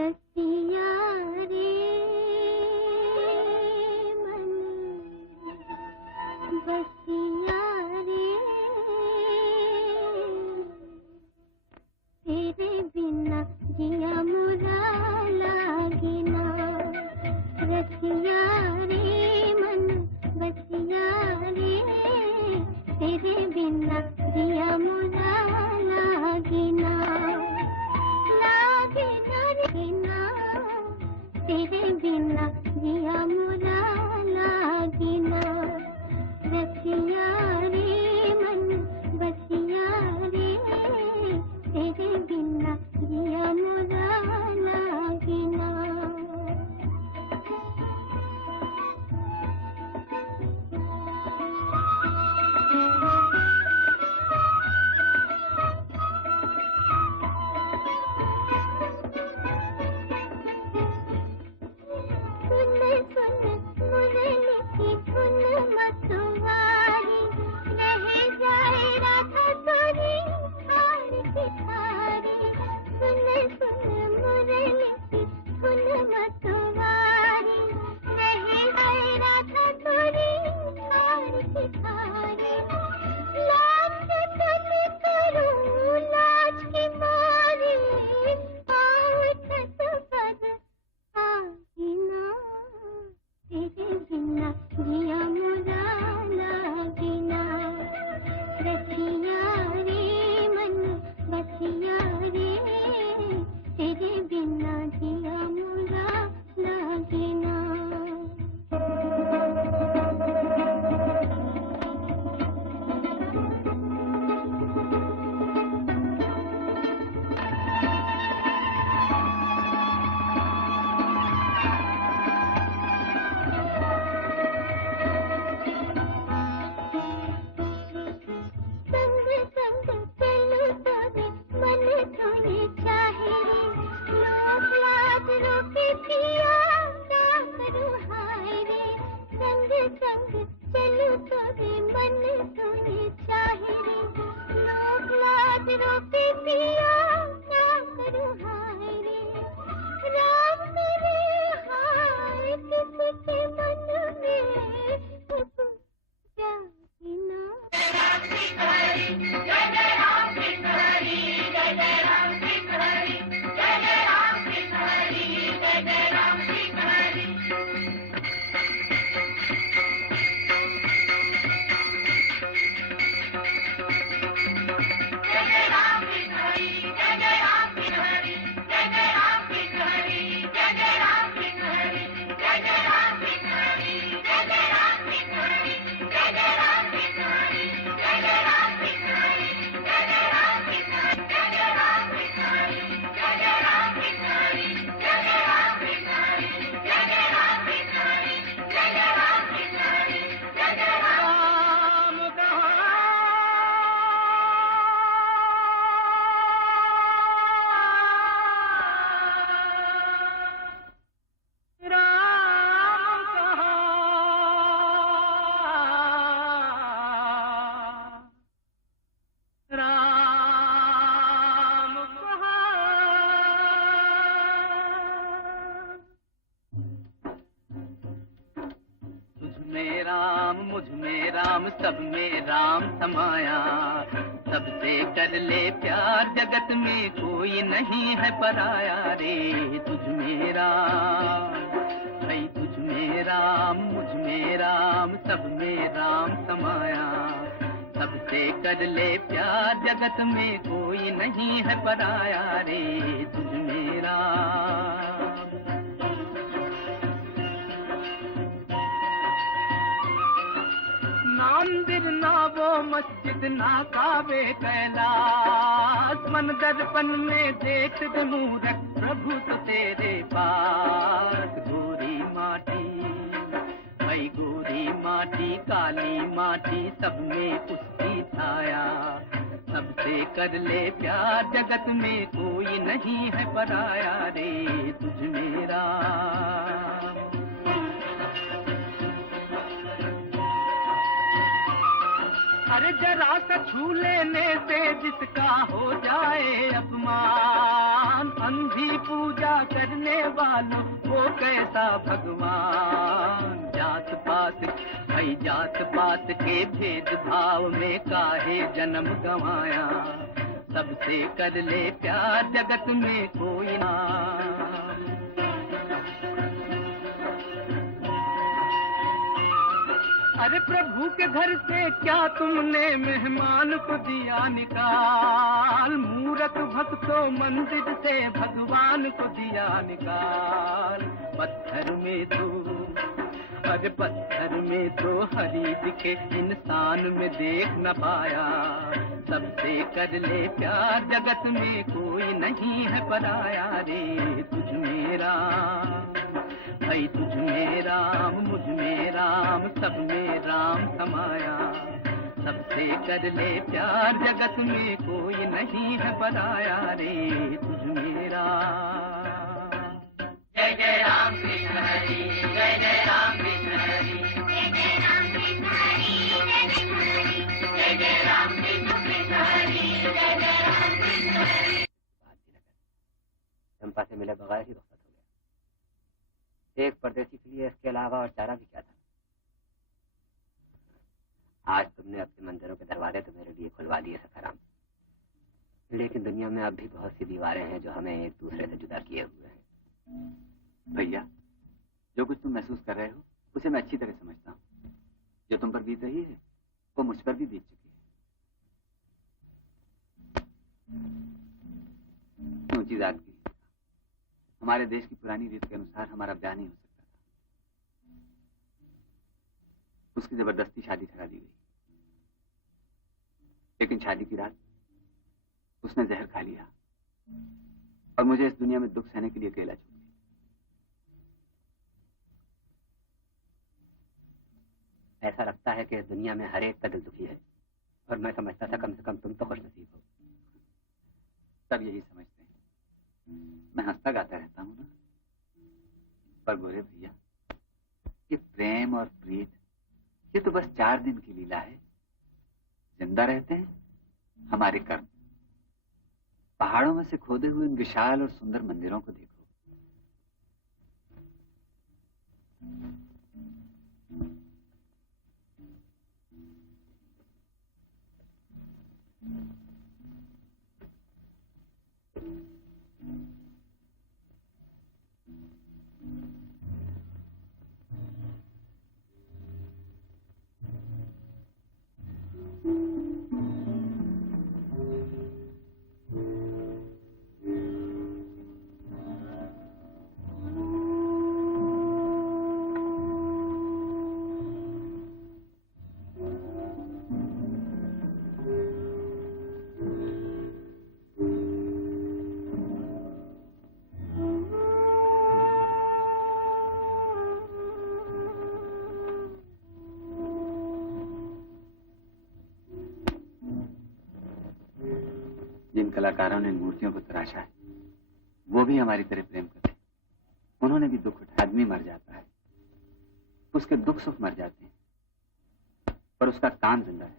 रसिया रे मन बसिया रे तेरे बिना जिया मुरा लागे ना रसिया रे मन बसिया रे तेरे बिना जिया मुरा लागे ना तेरे बिना जिया मुरा लागे ना रसिया रे मन बसिया रे तेरे बिना जिया मुरा लागे ना सब में राम समाया, सबसे कर ले प्यार, जगत में कोई नहीं है पराया रे। तुझ में राम, भाई तुझ में राम, मुझ में राम, सब में राम समाया, सबसे कर ले प्यार, जगत में कोई नहीं है पराया रे। तुझ में राम। मंदिर ना वो मस्जिद ना काबे कैलाश, मन दर्पण में देख दे मूरख प्रभु तो तेरे पास। गोरी माटी, भाई गोरी माटी, काली माटी, सब में उसकी छाया, सबसे कर ले प्यार, जगत में कोई नहीं है पराया रे। तुझ में राम। अरे जरा सा छू लेने से जिसका हो जाए अपमान, भगवान, अंधी पूजा करने वालों वो कैसा भगवान। जात पात भाई जात पात के भेदभाव में काहे जन्म गंवाया, सबसे कर ले प्यार जगत में कोई ना। अरे प्रभु के घर से क्या तुमने मेहमान को दिया निकाल, मूरत भक्तों मंदिर से भगवान को दिया निकाल। पत्थर में तो अरे पत्थर में तो हरी दिखे, इंसान में देख न पाया, सबसे कर ले प्यार जगत में कोई नहीं है पराया। रे तुझ में राम भाई तुझ में राम, मुझ में राम, सब में राम समाया, सबसे कर ले प्यार जगत में कोई नहीं है पराया। रे तुझ में राम। जय जय राम कृष्ण हरि, जय जय राम कृष्ण हरि, जय जय राम कृष्ण हरि, जय जय राम कृष्ण हरि, जय जय राम कृष्ण हरि। चंपा से मिले बगैर ही रुखसत हो गया। एक परदेसी के लिए इसके अलावा और चारा भी क्या था। आज तुमने अपने मंदिरों के दरवाजे तो मेरे लिए खुलवा दिए सखाराम, लेकिन दुनिया में अब भी बहुत सी दीवारें हैं जो हमें एक दूसरे से जुदा किए हुए हैं। भैया, जो कुछ तुम महसूस कर रहे हो उसे मैं अच्छी तरह समझता हूँ। जो तुम पर बीत रही है वो मुझ पर भी बीत चुकी है। ऊंची जात की हमारे देश की पुरानी रीत के अनुसार हमारा ब्याह नहीं हो सकता था। उसकी जबरदस्ती शादी करा दी गई, लेकिन शादी की रात उसने जहर खा लिया और मुझे इस दुनिया में दुख सहने के लिए अकेला छोड़ दिया। ऐसा लगता है कि इस दुनिया में हर एक का दिल दुखी है, और मैं समझता था कम से कम तुम तो खुशनसीब हो। सब यही समझते हैं। मैं हंसता गाता रहता हूँ ना, पर गोरे भैया, ये प्रेम और प्रीत ये तो बस 4 दिन की लीला है। जिंदा रहते हैं हमारे कर्म। पहाड़ों में से खोदे हुए इन विशाल और सुंदर मंदिरों को देखो। जिन कलाकारों ने मूर्तियों को तराशा है वो भी हमारी तरह प्रेम करते हैं। उन्होंने भी दुख उठाया। आदमी मर जाता है, उसके दुख सुख मर जाते हैं, पर उसका काम जिंदा रहता है।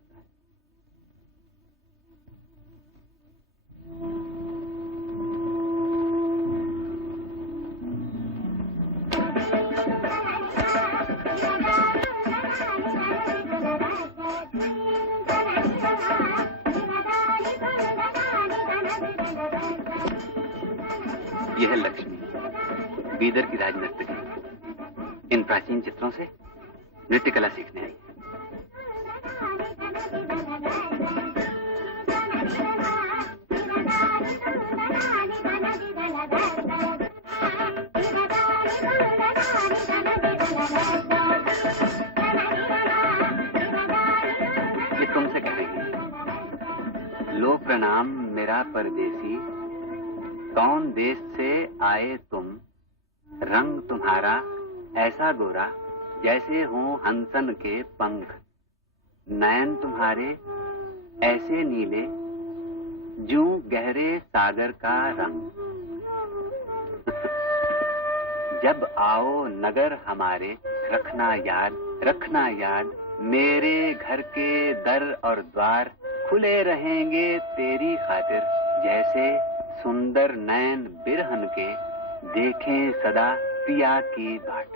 यह है लक्ष्मी, बीदर की राजनर्तकी। इन प्राचीन चित्रों से नृत्य कला सीखने आई। ये तुमसे कहेंगे। लो प्रणाम मेरा परदेसी, कौन देश से आए तुम, रंग तुम्हारा ऐसा गोरा जैसे हो हंसन के पंख, नयन तुम्हारे ऐसे नीले जूं गहरे सागर का रंग। जब आओ नगर हमारे रखना याद मेरे घर के दर और द्वार खुले रहेंगे तेरी खातिर, जैसे सुंदर नयन बिरहन के देखें सदा पिया की बाट।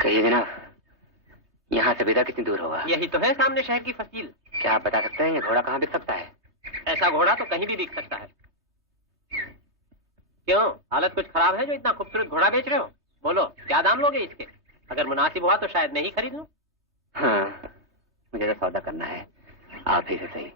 कहिए जनाब, यहाँ से बेदा कितनी दूर होगा? यही तो है सामने शहर की फसील। क्या आप बता सकते हैं ये घोड़ा कहाँ बिक सकता है? ऐसा घोड़ा तो कहीं भी बिक सकता है। क्यों, हालत कुछ खराब है जो इतना खूबसूरत घोड़ा बेच रहे हो? बोलो क्या दाम लोगे इसके? अगर मुनासिब हुआ तो शायद मैं ही खरीद लूं। हाँ, मुझे तो सौदा करना है, आप ही से सही।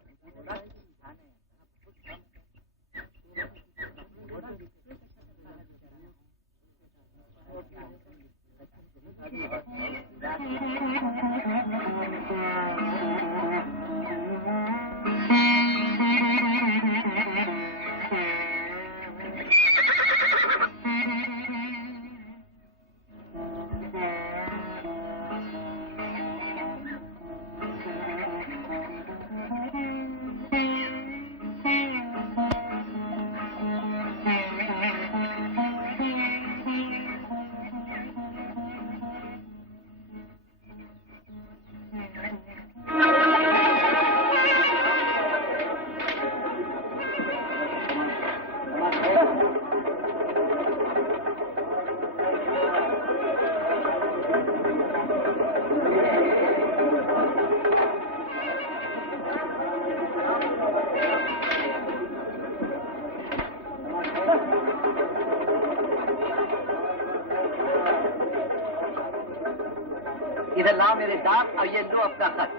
इधर लाओ मेरे दाम और ये लो अपना खत।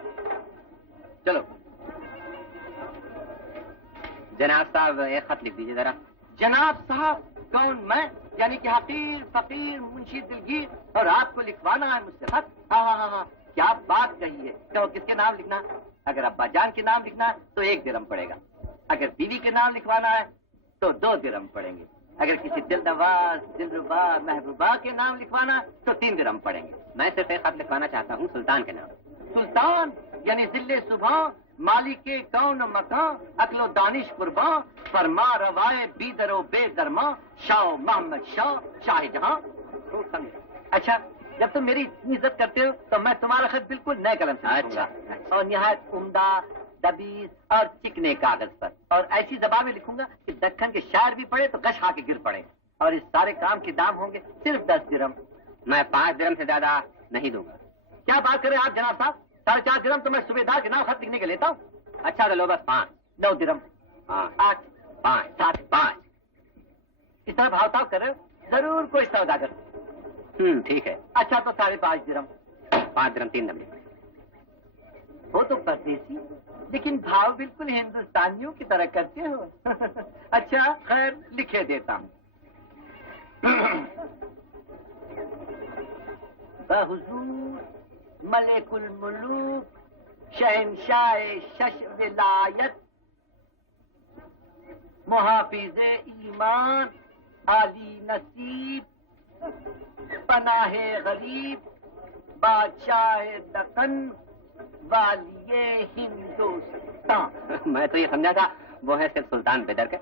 चलो। जनाब साहब एक खत लिख दीजिए जरा। जनाब साहब कौन? मैं यानी कि हकीर फकीर मुंशी दिलगीर, और आपको लिखवाना है मुझसे खत? हाँ हाँ हाँ हाँ, क्या बात कही है। तो किसके नाम लिखना? अगर अब्बा जान के नाम लिखना है तो 1 दिरहम पड़ेगा। अगर बीवी के नाम लिखवाना है तो 2 दिरहम पड़ेंगे। अगर किसी दिलनवाज दिलरुबा महबूबा के नाम लिखवाना तो 3 दिरहम पड़ेंगे। मैं सिर्फ एक खत लिखवाना चाहता हूँ सुल्तान के नाम। सुल्तान यानी जिले सुबह मालिक कौन मकान अकलो दानिश कुर्बान फरमा रवाए बीदरो बेदरमा शाह मोहम्मद शाह शाहजहां। खूब समझे। अच्छा, जब तुम मेरी इतनी इज्जत करते हो तो मैं तुम्हारा खत बिल्कुल नए कलम से लिखूंगा। और निहायत उम्दा दबीज और चिकने कागज पर, और ऐसी जबान में लिखूंगा कि दक्कन के शायर भी पढ़े तो गश खा के गिर पड़े। और इस सारे काम के दाम होंगे सिर्फ 10 दिरहम। मैं 5 दिरहम से ज्यादा नहीं दूंगा। क्या बात करें आप जनाब साहब, 4.5 दिरहम तो मैं सूबेदार के नाम खत लिखने के लेता हूँ। अच्छा तो लो बस 5। 9 दिरहम। 8 5 7 5 इस तरह भावताव कर रहे हो? जरूर कोई सौदागर। ठीक है। अच्छा तो 5.5 दिरहम। 5 दिरहम 3 दम। हो तो परदेसी लेकिन भाव बिल्कुल हिंदुस्तानियों की तरह करते हो। अच्छा खैर लिखे देता हूँ। बहुजूर मलिकुल मुलूक शहनशाह शश विलायत मुहाफिज़े ईमान आली नसीब पनाहे गरीब बादशाह दक्कन वालिये हिंदुस्तान। मैं तो ये समझा था वो है सिर्फ सुल्तान बेदर के।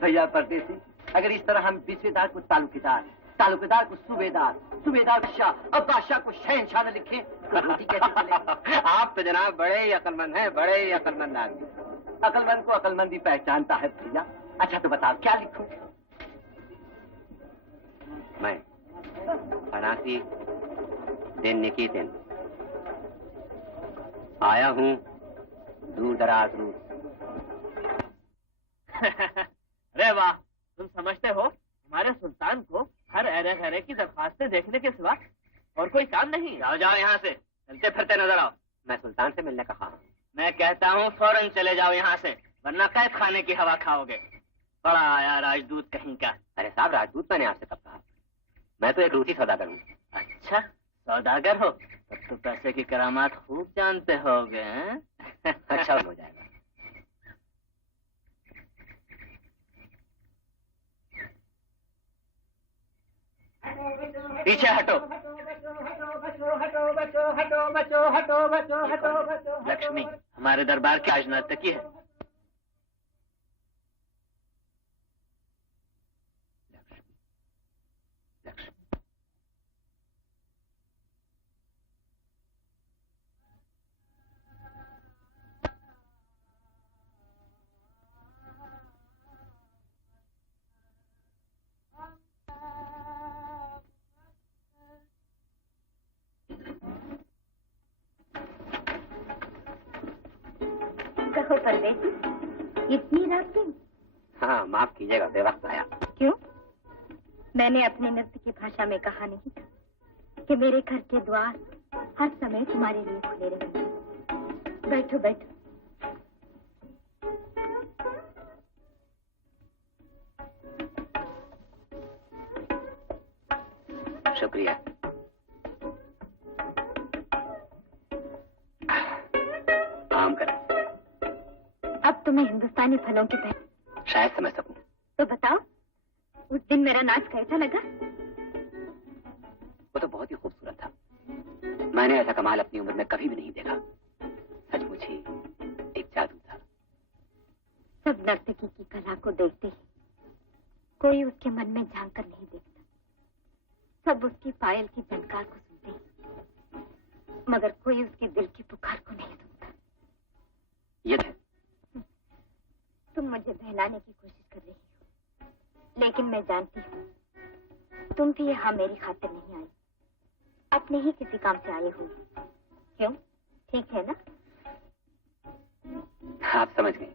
भैया परदेसी, अगर इस तरह हम बीसवेदार को तालुकेदार, तालुकेदार को सूबेदार, सूबेदार को शाह और बादशाह को शहनशाह न लिखे तो रोटी कैसे चलेगी? आप तो जनाब बड़े ही अक्लमंद हैं, बड़े ही अक्लमंद आदमी। अक्लमंद को अक्लमंदी पहचानता है भैया। अच्छा तो बताओ क्या लिखूं? मैं फनासी दिन निकीतिन आया हूँ दूर दराज रूस। रे वाह, तुम समझते हो हमारे सुल्तान को हर अरे घरे की दरख्वास्तें देखने के सिवा और कोई काम नहीं। जाओ जाओ यहाँ से, चलते फिरते नजर आओ। मैं सुल्तान से मिलने का ख्वाह हूँ। मैं कहता हूँ फौरन चले जाओ यहाँ से, वरना कैद खाने की हवा खाओगे। बड़ा आया राजदूत कहीं का। अरे साहब, राजदूत मैंने आपसे कब कहा? मैं तो एक रूसी सौदागर हूँ। अच्छा सौदागर हो, तब तो पैसे की करामात खूब जानते होगे। अच्छा हो जाएगा। पीछे हटो। लक्ष्मी हमारे दरबार की आज नर्तकी है। परदेसी, इतनी रात में? हाँ, माफ कीजिएगा, बेवक्त आया। क्यों? मैंने अपने नृत्य की भाषा में कहा नहीं था कि मेरे घर के द्वार हर समय तुम्हारे लिए खुले रहेंगे। बैठो बैठो। शुक्रिया। आराम करें। अब तुम्हें हिंदुस्तानी फलों की शायद समझ सकूं। तो बताओ, उस दिन मेरा नाच कैसा लगा? वो तो बहुत ही खूबसूरत था। मैंने ऐसा कमाल अपनी उम्र में कभी भी नहीं देखा। सचमुच ही एक जादू था। सब नर्तकी की कला को देखते ही कोई उसके मन में झांक कर नहीं देखता। सब उसकी पायल की झनकार को सुनते हैं, मगर कोई उसके दिल की पुकार को नहीं सुनता। ये है। तुम मुझे बहलाने की कोशिश कर रही हो, लेकिन मैं जानती हूँ तुम भी यहाँ मेरी खातिर नहीं आई, अपने ही किसी काम से आए हो। क्यों? ठीक है ना? आप समझ गए।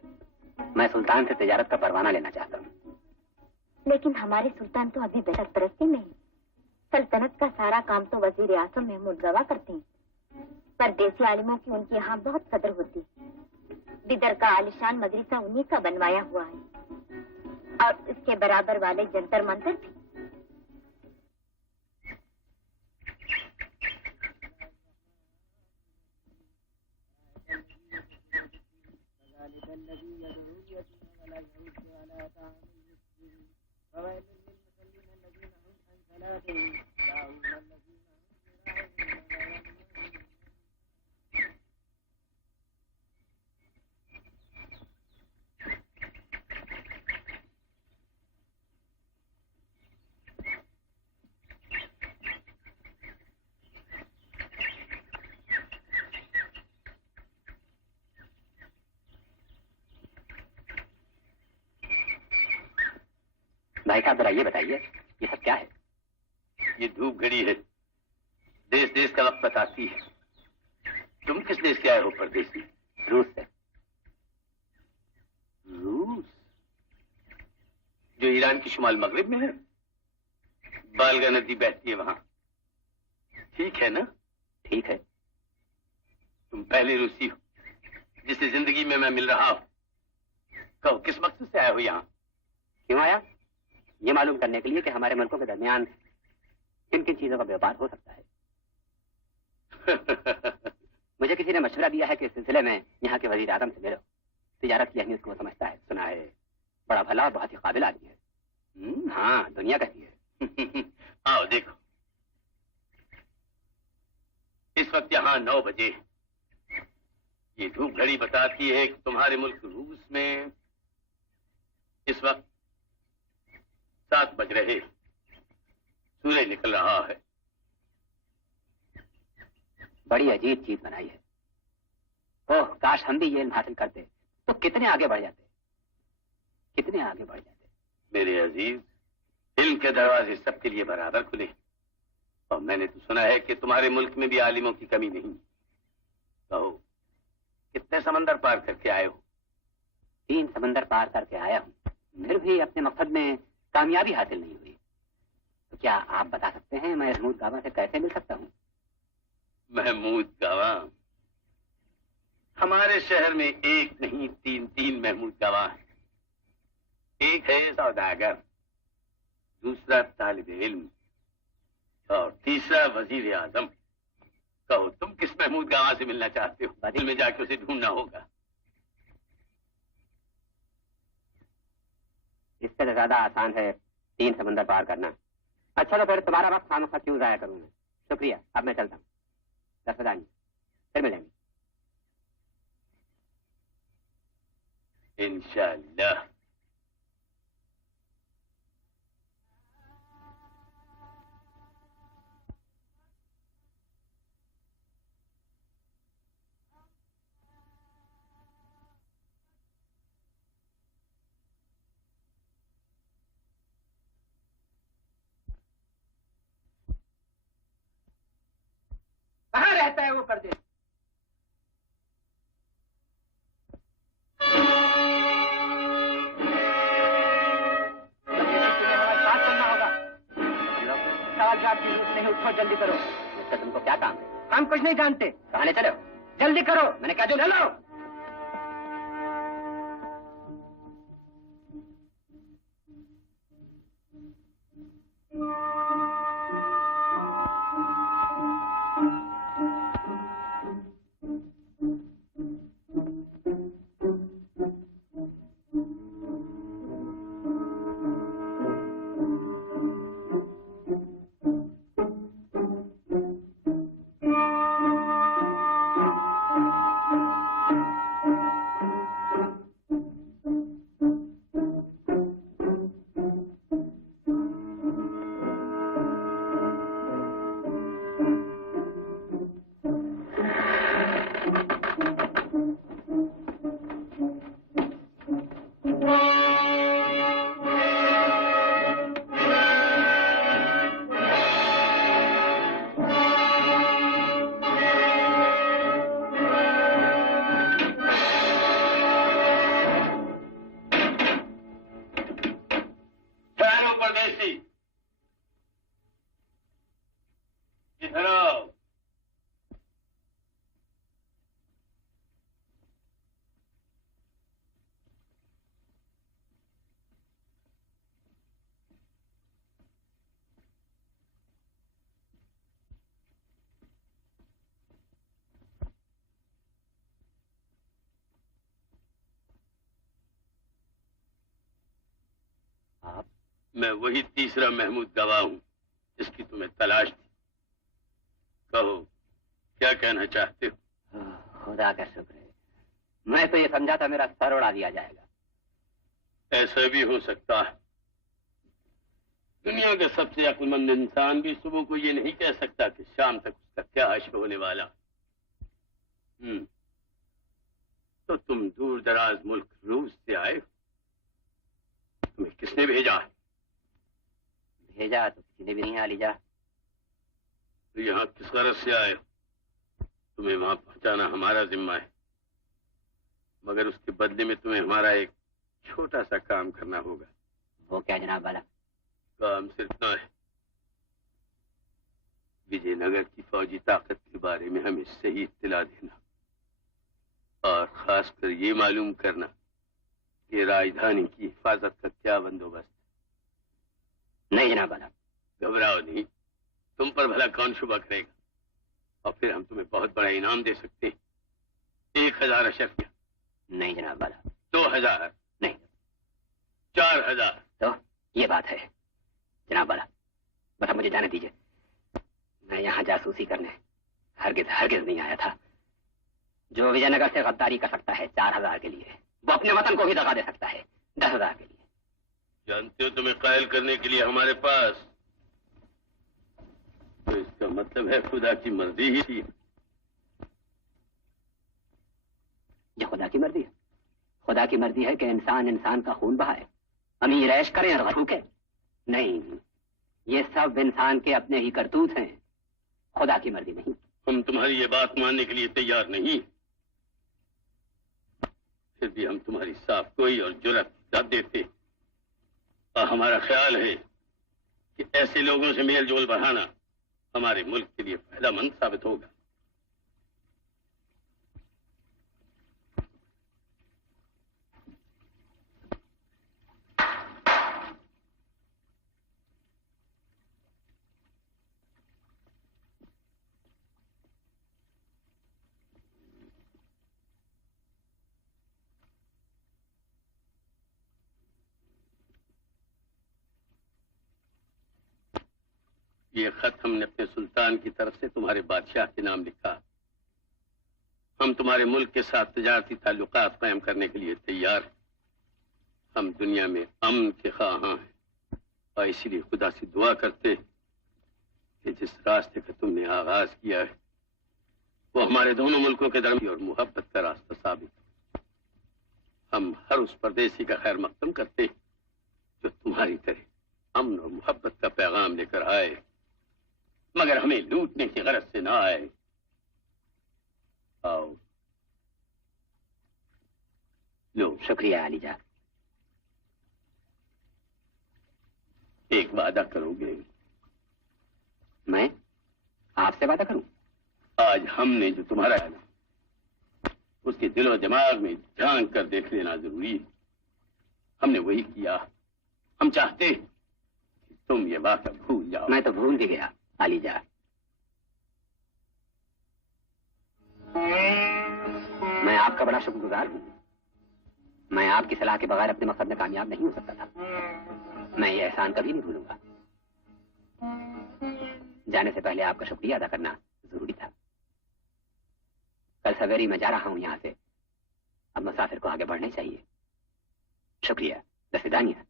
मैं सुल्तान से तिजारत का परवाना लेना चाहता हूँ। लेकिन हमारे सुल्तान तो अभी सरपरस्ती में है। सल्तनत का सारा काम तो वजीर आजम महमूद गवा करते हैं। परदेसी आलिमों की उनके यहाँ बहुत कदर होती है। बिदर का आलिशान मदरसा उन्हीं का बनवाया हुआ है, और इसके बराबर वाले जंतर मंतर भी। भाई साहब, जरा ये बताइए, ये सब क्या है? ये धूप घड़ी है, देश देश का वक्त बताती है। तुम किस देश के आए हो परदेसी? रूस से। रूस? जो ईरान की शुमाल मगरिब में है? बालगा नदी बहती है वहां, ठीक है ना? ठीक है। तुम पहले रूसी हो जिससे जिंदगी में मैं मिल रहा हूं। कहो, किस मकसद से आए हो यहाँ? क्यों आया? ये मालूम करने के लिए कि हमारे मुल्कों के दरमियान किन किन चीजों का व्यापार हो सकता है। मुझे किसी ने मशवरा दिया है कि इस सिलसिले में यहाँ के वजीर आजम से मिलो। तिजारत की अहमियत को समझता है, सुना है, बड़ा भला और बहुत ही काबिल आदमी है। हाँ, दुनिया कहती है। आओ देखो, इस वक्त यहाँ 9 बजे। ये धूप घड़ी बताती है कि तुम्हारे मुल्क रूस में इस वक्त 7 बज रहे, सूरज निकल रहा है। बड़ी अजीब चीज बनाई है। ओह, काश हम भी ये इल्म हासिल करते तो कितने आगे बढ़ जाते, कितने आगे बढ़ जाते। मेरे अजीज, इल्म के दरवाजे सबके लिए बराबर खुले। और मैंने तो सुना है कि तुम्हारे मुल्क में भी आलिमों की कमी नहीं। कहो, कितने समंदर पार करके आए हो? 3 समंदर पार करके आया हूँ, फिर भी अपने मकसद में कामयाबी हासिल नहीं हुई। तो क्या आप बता सकते हैं मैं महमूद गावा से कैसे मिल सकता हूँ? महमूद गावा? हमारे शहर में एक नहीं 3 महमूद गावा हैं। एक है सौदागर, दूसरा तालिब इल्म, और तीसरा वजीर आजम। कहो, तुम किस महमूद गावा से मिलना चाहते हो? बादल में जाके उसे ढूंढना होगा। इससे तो ज्यादा आसान है 3 समंदर पार करना। अच्छा, तो फिर तुम्हारा वक्त खामखा क्यों जाया करूं मैं? शुक्रिया, अब मैं चलता हूँ। दस्तदानी, फिर मिलेंगे। इंशाअल्लाह। कहाँ रहता है वो परदेसी? नहीं, उठो जल्दी करो। मुझसे तुमको क्या काम है? हम कुछ नहीं जानते। कहने चलो, जल्दी करो। मैंने कहा जो चलो। मैं वही तीसरा महमूद गवाह हूं जिसकी तुम्हें तलाश थी। कहो, क्या कहना चाहते हो? खुदा का शुक्र है, मैं तो ये समझा था मेरा सर उड़ा दिया जाएगा। ऐसा भी हो सकता है। दुनिया का सबसे अक्लमंद इंसान भी सुबह को ये नहीं कह सकता कि शाम तक उसका क्या हश्र होने वाला। तो तुम दूर दराज मुल्क रूस से आए हो। तुम्हें किसने भेजा? भेजा तो किसी ने भी नहीं, आलीजा। तो यहाँ किस गरज से आए हो? तुम्हें वहां पहुंचाना हमारा जिम्मा है, मगर उसके बदले में तुम्हें हमारा एक छोटा सा काम करना होगा। वो क्या जनाब वाला? काम सिर्फ इतना है, विजयनगर की फौजी ताकत के बारे में हमें सही इत्तला देना और खासकर ये मालूम करना कि राजधानी की हिफाजत का क्या बंदोबस्त। नहीं जनाब वाला। घबराओ नहीं, तुम पर भला कौन शुबा करेगा। और फिर हम तुम्हें बहुत बड़ा इनाम दे सकते हैं। 1000 अशर्फिया। नहीं जनाब वाला। 2000। नहीं। 4000। तो ये बात है जनाब वाला, बस मुझे जाने दीजिए। मैं यहाँ जासूसी करने हरगिज हरगिज नहीं आया था। जो विजयनगर से गद्दारी कर सकता है 4000 के लिए, वो अपने वतन को भी दगा दे सकता है 10,000 के लिए। जानते हो, तुम्हें कायल करने के लिए हमारे पास, तो इसका मतलब है खुदा की मर्जी ही थी। ये खुदा की मर्जी है? खुदा की मर्जी है कि इंसान इंसान का खून बहाए, अमीर ऐश करें और भूखे? नहीं, ये सब इंसान के अपने ही करतूत हैं, खुदा की मर्जी नहीं। हम तुम्हारी ये बात मानने के लिए तैयार नहीं, फिर भी हम तुम्हारी साफ गोई और जुर्रत दाद देते। और हमारा ख्याल है कि ऐसे लोगों से मेल जोल बढ़ाना हमारे मुल्क के लिए फायदेमंद साबित होगा। ये खत हमने अपने सुल्तान की तरफ से तुम्हारे बादशाह के नाम लिखा। हम तुम्हारे मुल्क के साथ तिजारती ताल्लुकात कायम करने के लिए तैयार हैं। हम दुनिया में अमन के ख्वाहां हैं और इसीलिए खुदा से दुआ करते हैं कि जिस रास्ते का तुमने आगाज किया है वो हमारे दोनों मुल्कों के दरमियान और मोहब्बत का रास्ता साबित हो। हम हर उस परदेसी का खैर मकदम करते हैं जो तुम्हारी तरह अमन और मोहब्बत का पैगाम लेकर आए, मगर हमें लूटने की गरज से ना आए। आओ। लो, शुक्रिया आलीजा। एक वादा करोगे? मैं आपसे वादा करूं? आज हमने जो तुम्हारा है ना, उसके दिलो दिमाग में झांक कर देख लेना जरूरी है। हमने वही किया। हम चाहते कि तुम ये वाक़या भूल जाओ। मैं तो भूल भी गया आलीजा। मैं आपका बड़ा शुक्रगुजार हूं। मैं आपकी सलाह के बगैर अपने मकसद में कामयाब नहीं हो सकता था। मैं ये एहसान कभी नहीं भूलूंगा। जाने से पहले आपका शुक्रिया अदा करना जरूरी था। कल सवेरे मैं जा रहा हूं यहां से। अब मुसाफिर को आगे बढ़ना चाहिए। शुक्रिया। दस्तानिया।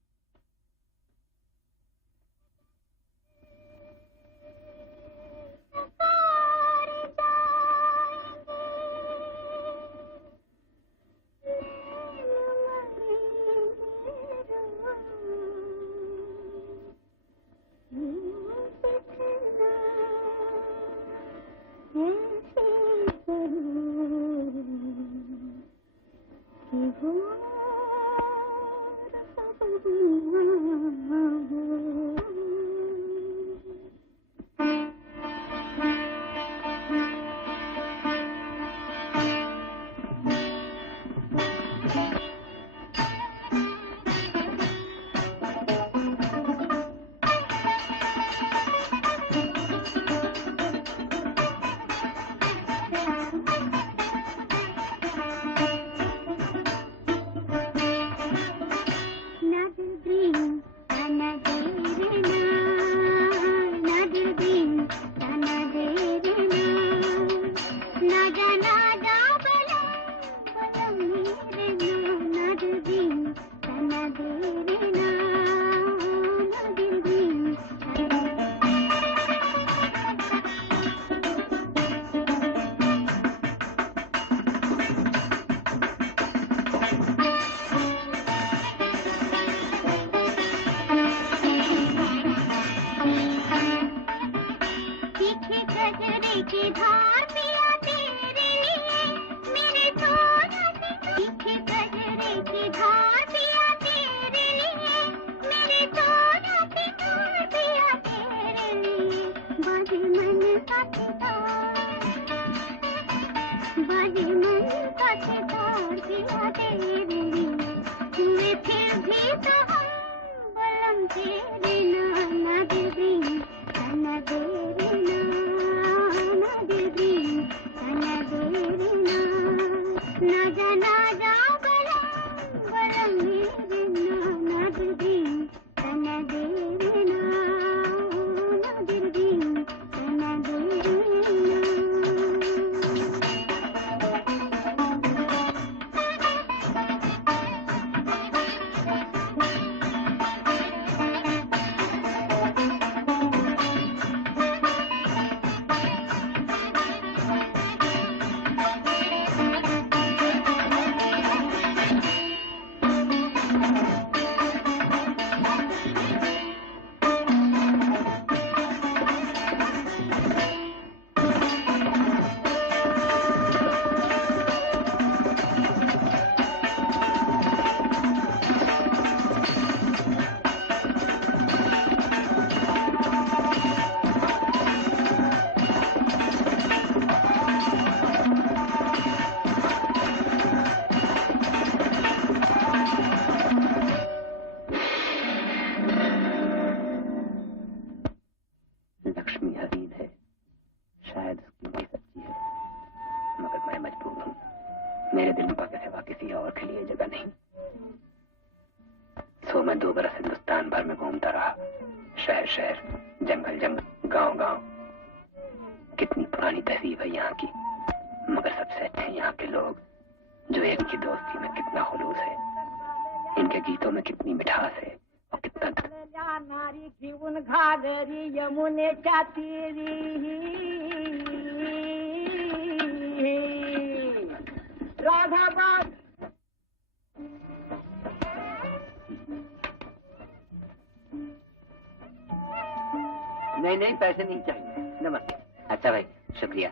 नहीं, पैसे नहीं चाहिए। नमस्ते। अच्छा भाई, शुक्रिया।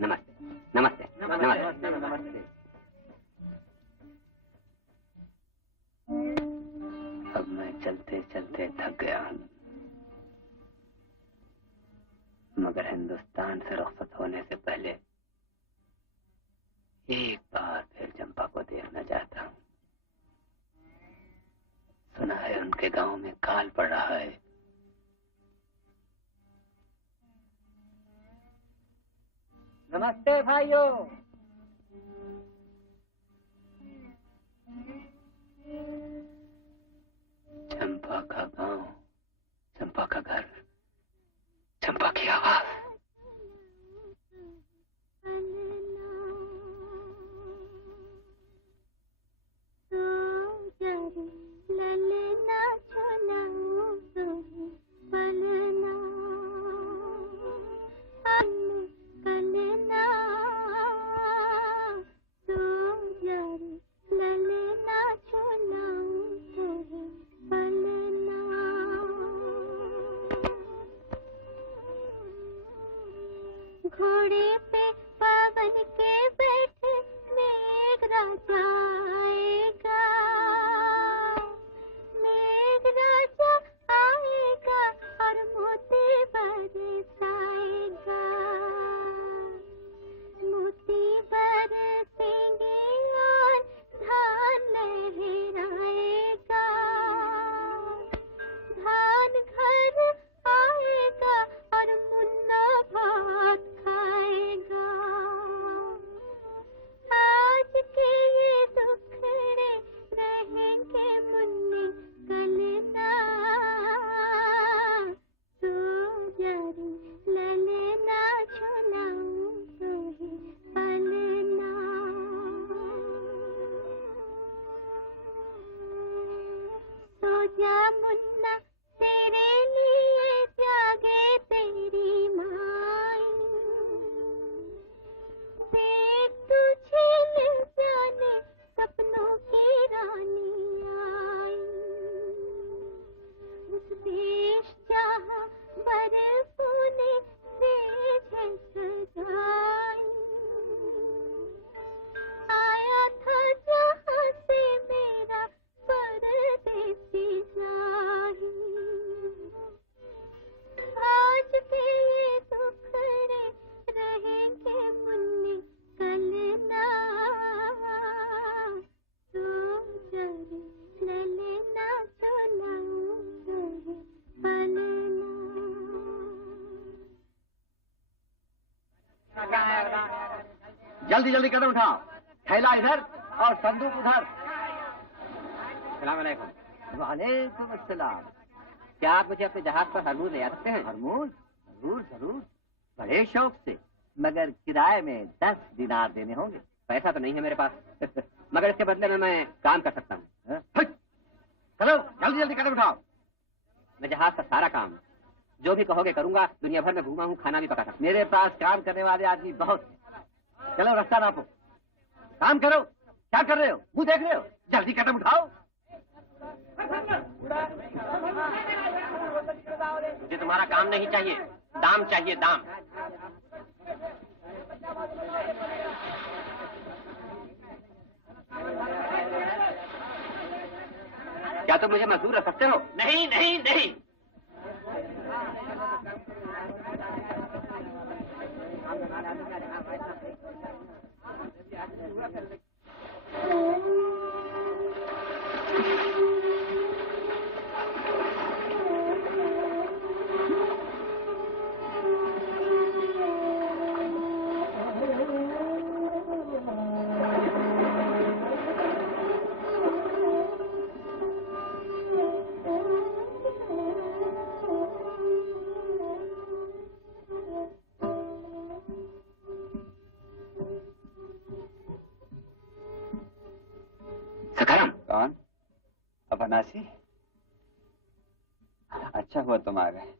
नमस्ते नमस्ते नमस्ते नमस्ते। अब मैं चलते चलते थक गया हूँ। मगर हिंदुस्तान से रुखसत होने से पहले एक बार फिर चंपा को देखना चाहता हूँ। सुना है उनके गांव में काल पड़ रहा है। नमस्ते भाइयों। चंपा का गांव, चंपा का घर, चंपा की आवाज। घोड़े पे पवन के बैठे मेघ राजा आएगा, मेघ राजा आएगा और मोती बरसाएगा, मोती बरसेंगे और धान लहराएगा, धान घर आएगा और मुन्ना भात खाएगा। आज के ये दुखड़े रहेंगे मुन्ने कल ना, सो जा रे ललना झुलाऊं तुहे पलना। सो जा मुन्ना तेरे लिए जागे तेरी माई, देख तुझे मिल जाने सपनों की रानी आई, उस देश जहाँ बर्फों ने सेज है सजाई, आया था जहाँ से मेरा परदेसी जाही। आज के ये दुखड़े रहेंगे मुन्ने कल ना, सो जा रे ललना झुलाऊं तुहे पलना। जल्दी जल्दी कदम उठाओ, थैला इधर और संदूक उधर। सलाम अलैकुम। वालेकुम अस्सलाम। क्या आप मुझे अपने जहाज पर हरमूज ले जा सकते हैं? हरमूज? जरूर जरूर, बड़े शौक से, मगर किराए में 10 दिनार देने होंगे। पैसा तो नहीं है मेरे पास मगर इसके बदले में मैं काम कर सकता हूँ। चलो जल्दी जल्दी कदम उठाओ। मैं जहाज का सारा काम जो भी कहोगे करूंगा। दुनिया भर में घूमा हूँ, खाना भी पका सकता मेरे पास काम करने वाले आदमी बहुत हैं। चलो रास्ता नापो, काम करो। क्या कर रहे हो, मुंह देख रहे हो? जल्दी कदम उठाओ। मुझे तुम्हारा काम नहीं चाहिए, दाम चाहिए, दाम। क्या तुम मुझे मजदूर रख सकते हो? नहीं नहीं नहीं। कौन? अफनासी? अच्छा हुआ तुम आ गए।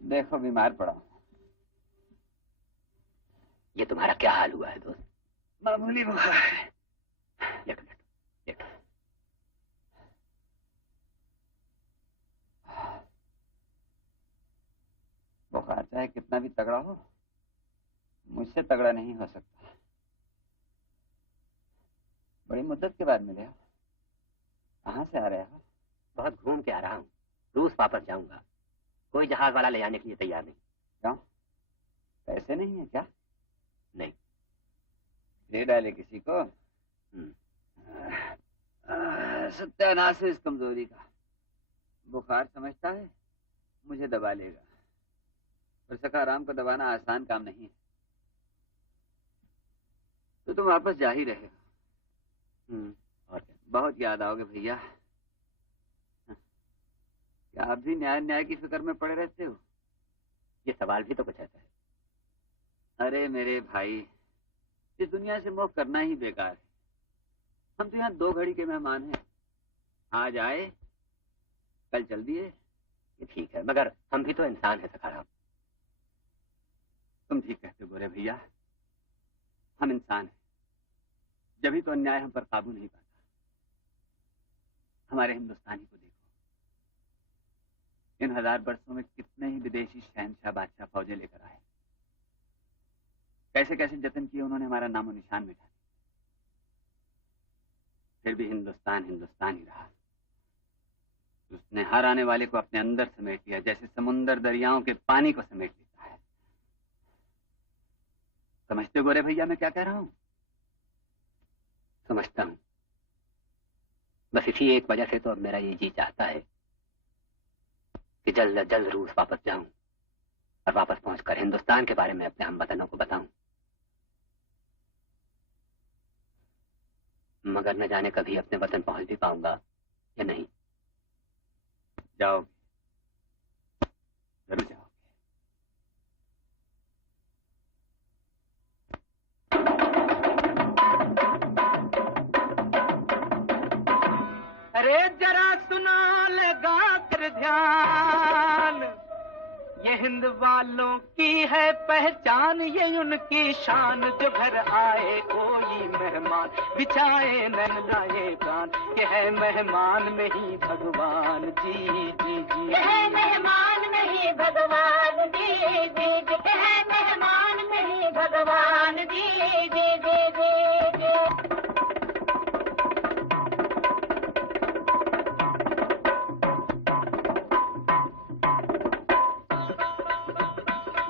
देखो बीमार पड़ा हूं। ये तुम्हारा क्या हाल हुआ है दोस्त? मामूली बुखार है। लेटो लेटो लेटो। बुखार चाहे कितना भी तगड़ा हो, मुझसे तगड़ा नहीं हो सकता। बड़ी मुद्दत के बाद मिले हो। कहाँ से आ रहे हो? बहुत घूम के आ रहा हूँ। रूस वापस जाऊंगा। कोई जहाज वाला ले जाने के लिए तैयार नहीं। क्यों? पैसे नहीं है क्या? नहीं। दे डाले किसी को? सत्यानाश है इस कमजोरी का। बुखार समझता है मुझे दबा लेगा, पर सखाराम को दबाना आसान काम नहीं है। तो तुम वापस जा ही रहे हो। और क्या? बहुत याद आओगे भैया। क्या आप भी न्याय न्याय की फिक्र में पड़े रहते हो? ये सवाल भी तो कुछ ऐसा है। अरे मेरे भाई, इस दुनिया से मोह करना ही बेकार है। हम तो यहाँ 2 घड़ी के मेहमान हैं। आज आए, कल चल दिए। ये ठीक है, मगर हम भी तो इंसान हैं सखाराम। तुम ठीक कहते हो गोरे भैया, हम इंसान हैं, जब ही तो अन्याय हम पर काबू नहीं पाता। हमारे हिंदुस्तानी को देखो, इन 1000 वर्षों में कितने ही विदेशी शहनशाह बादशाह फौजें लेकर आए। कैसे कैसे जतन किए उन्होंने हमारा नामो निशान मिटा दिया। फिर भी हिंदुस्तान हिंदुस्तान ही रहा। उसने हर आने वाले को अपने अंदर समेट लिया, जैसे समुंदर दरियाओं के पानी को समेट लेता है। समझते हो गोरे भैया मैं क्या कह रहा हूँ? समझता हूँ। बस इसी एक वजह से तो अब मेरा ये जी चाहता है कि जल्द से जल्द रूस वापस जाऊं और वापस पहुंचकर हिंदुस्तान के बारे में अपने हमवतनों को बताऊं। मगर न जाने कभी अपने वतन पहुंच भी पाऊंगा या नहीं। जाओगे, जरूर जाओगे। अरे जरा सुनो लगा कर ध्यान, ये हिंद वालों की है पहचान, ये उनकी शान। जो घर आए कोई मेहमान, बिछाए नैन लाए प्राण, ये है मेहमान नहीं भगवान। जी जी जी, ये है मेहमान नहीं भगवान। जी जी जी, ये है मेहमान नहीं भगवान। जी जी जी जी जी।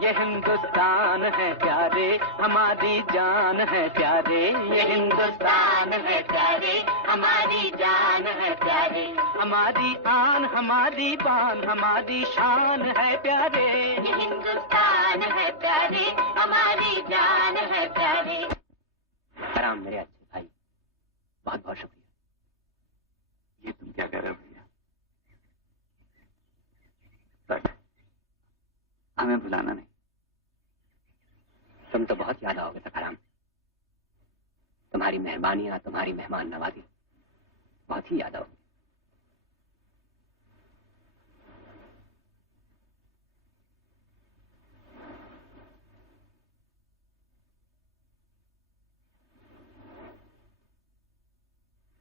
ये हिंदुस्तान है प्यारे, हमारी जान है प्यारे। ये हिंदुस्तान है प्यारे, हमारी जान है प्यारे। हमारी आन, हमारी बान, हमारी शान है प्यारे। ये हिंदुस्तान है प्यारे, हमारी जान है प्यारे। सखाराम मेरे अच्छे भाई, बहुत बहुत शुक्रिया। ये तुम क्या कह रहे हो भैया? तक हमें भुलाना नहीं। तुम तो बहुत याद आओगे सखाराम। तुम्हारी मेहरबानियां, तुम्हारी मेहमान नवाजी बहुत ही याद आओगे।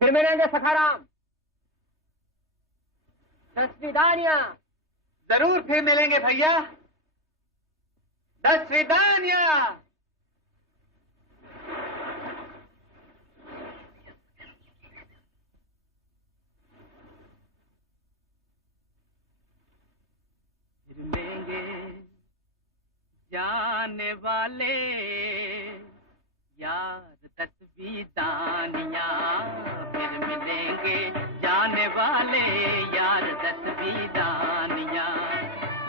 फिर मिलेंगे सखाराम। दस्विदानिया। जरूर फिर मिलेंगे भैया। दस्विदानिया। फिर लेंगे जाने वाले यार दस्विदानिया। फिर मिलेंगे जाने वाले यार दस्विदानिया।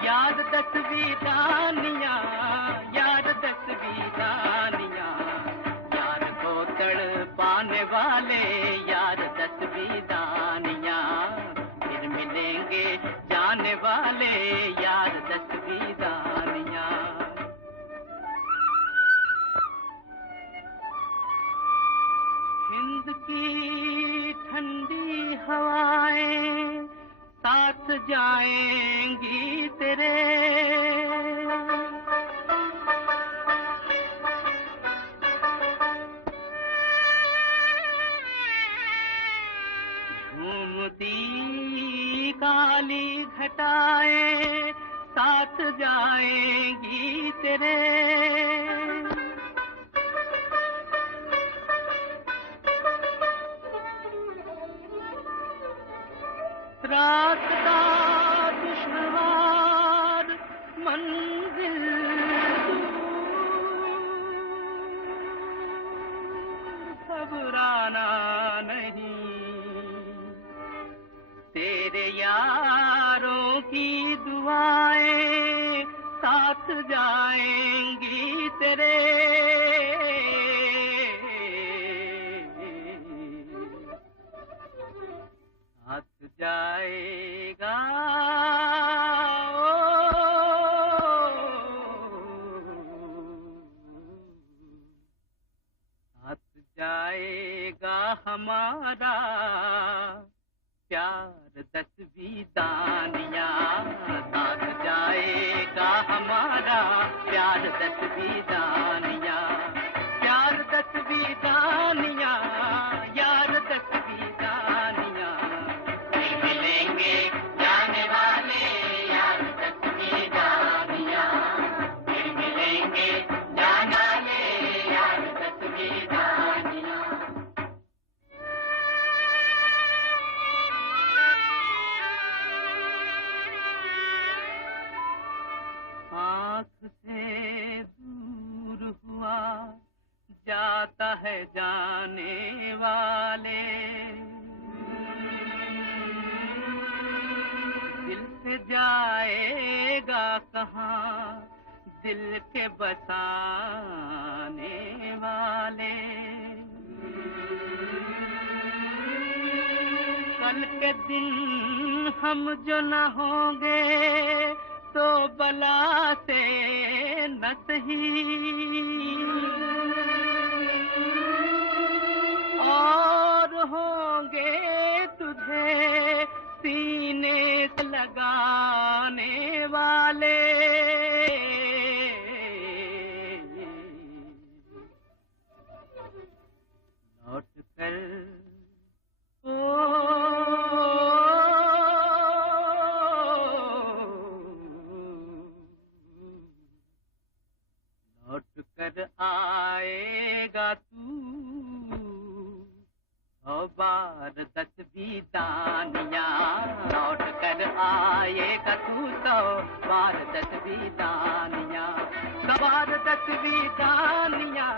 यार दस्विदानिया, यार दस्विदानिया। यार को तड़पाने वाले यार दस्विदानिया। फिर मिलेंगे जाने वाले यार दस्विदानिया। हिंद की ठंडी हवाएं साथ जाएंगी तेरे। झूमती काली घटाएं साथ जाएंगी तेरे। रास्ता दुश्वार, मंजिल दूर तेरे यारों की दुआएं साथ जाएंगी तेरे, साथ जाएगा साथ जाएगा हमारा प्यार 10 दानिया, साथ जाएगा हमारा प्यार 10 दानिया, प्यार 10 दानिया, यार 10 दानिया, मिलेंगे जाने वाले यार 10 दानिया, मिलेंगे जाने वाले यार 10 दानिया। आँख से दूर हुआ जाता है जाने वाले, दिल से जाएगा कहाँ दिल के बसाने वाले, कल के दिन हम जो न होंगे तो बला से न सही, और होंगे तुझे सीने से लगाने वाले, लौट कर लौट कर आएगा तू 100 बार 10 दानिया, लौट कर आएगा तू 100 बार 10 दानिया, 100 बार 10 दानिया।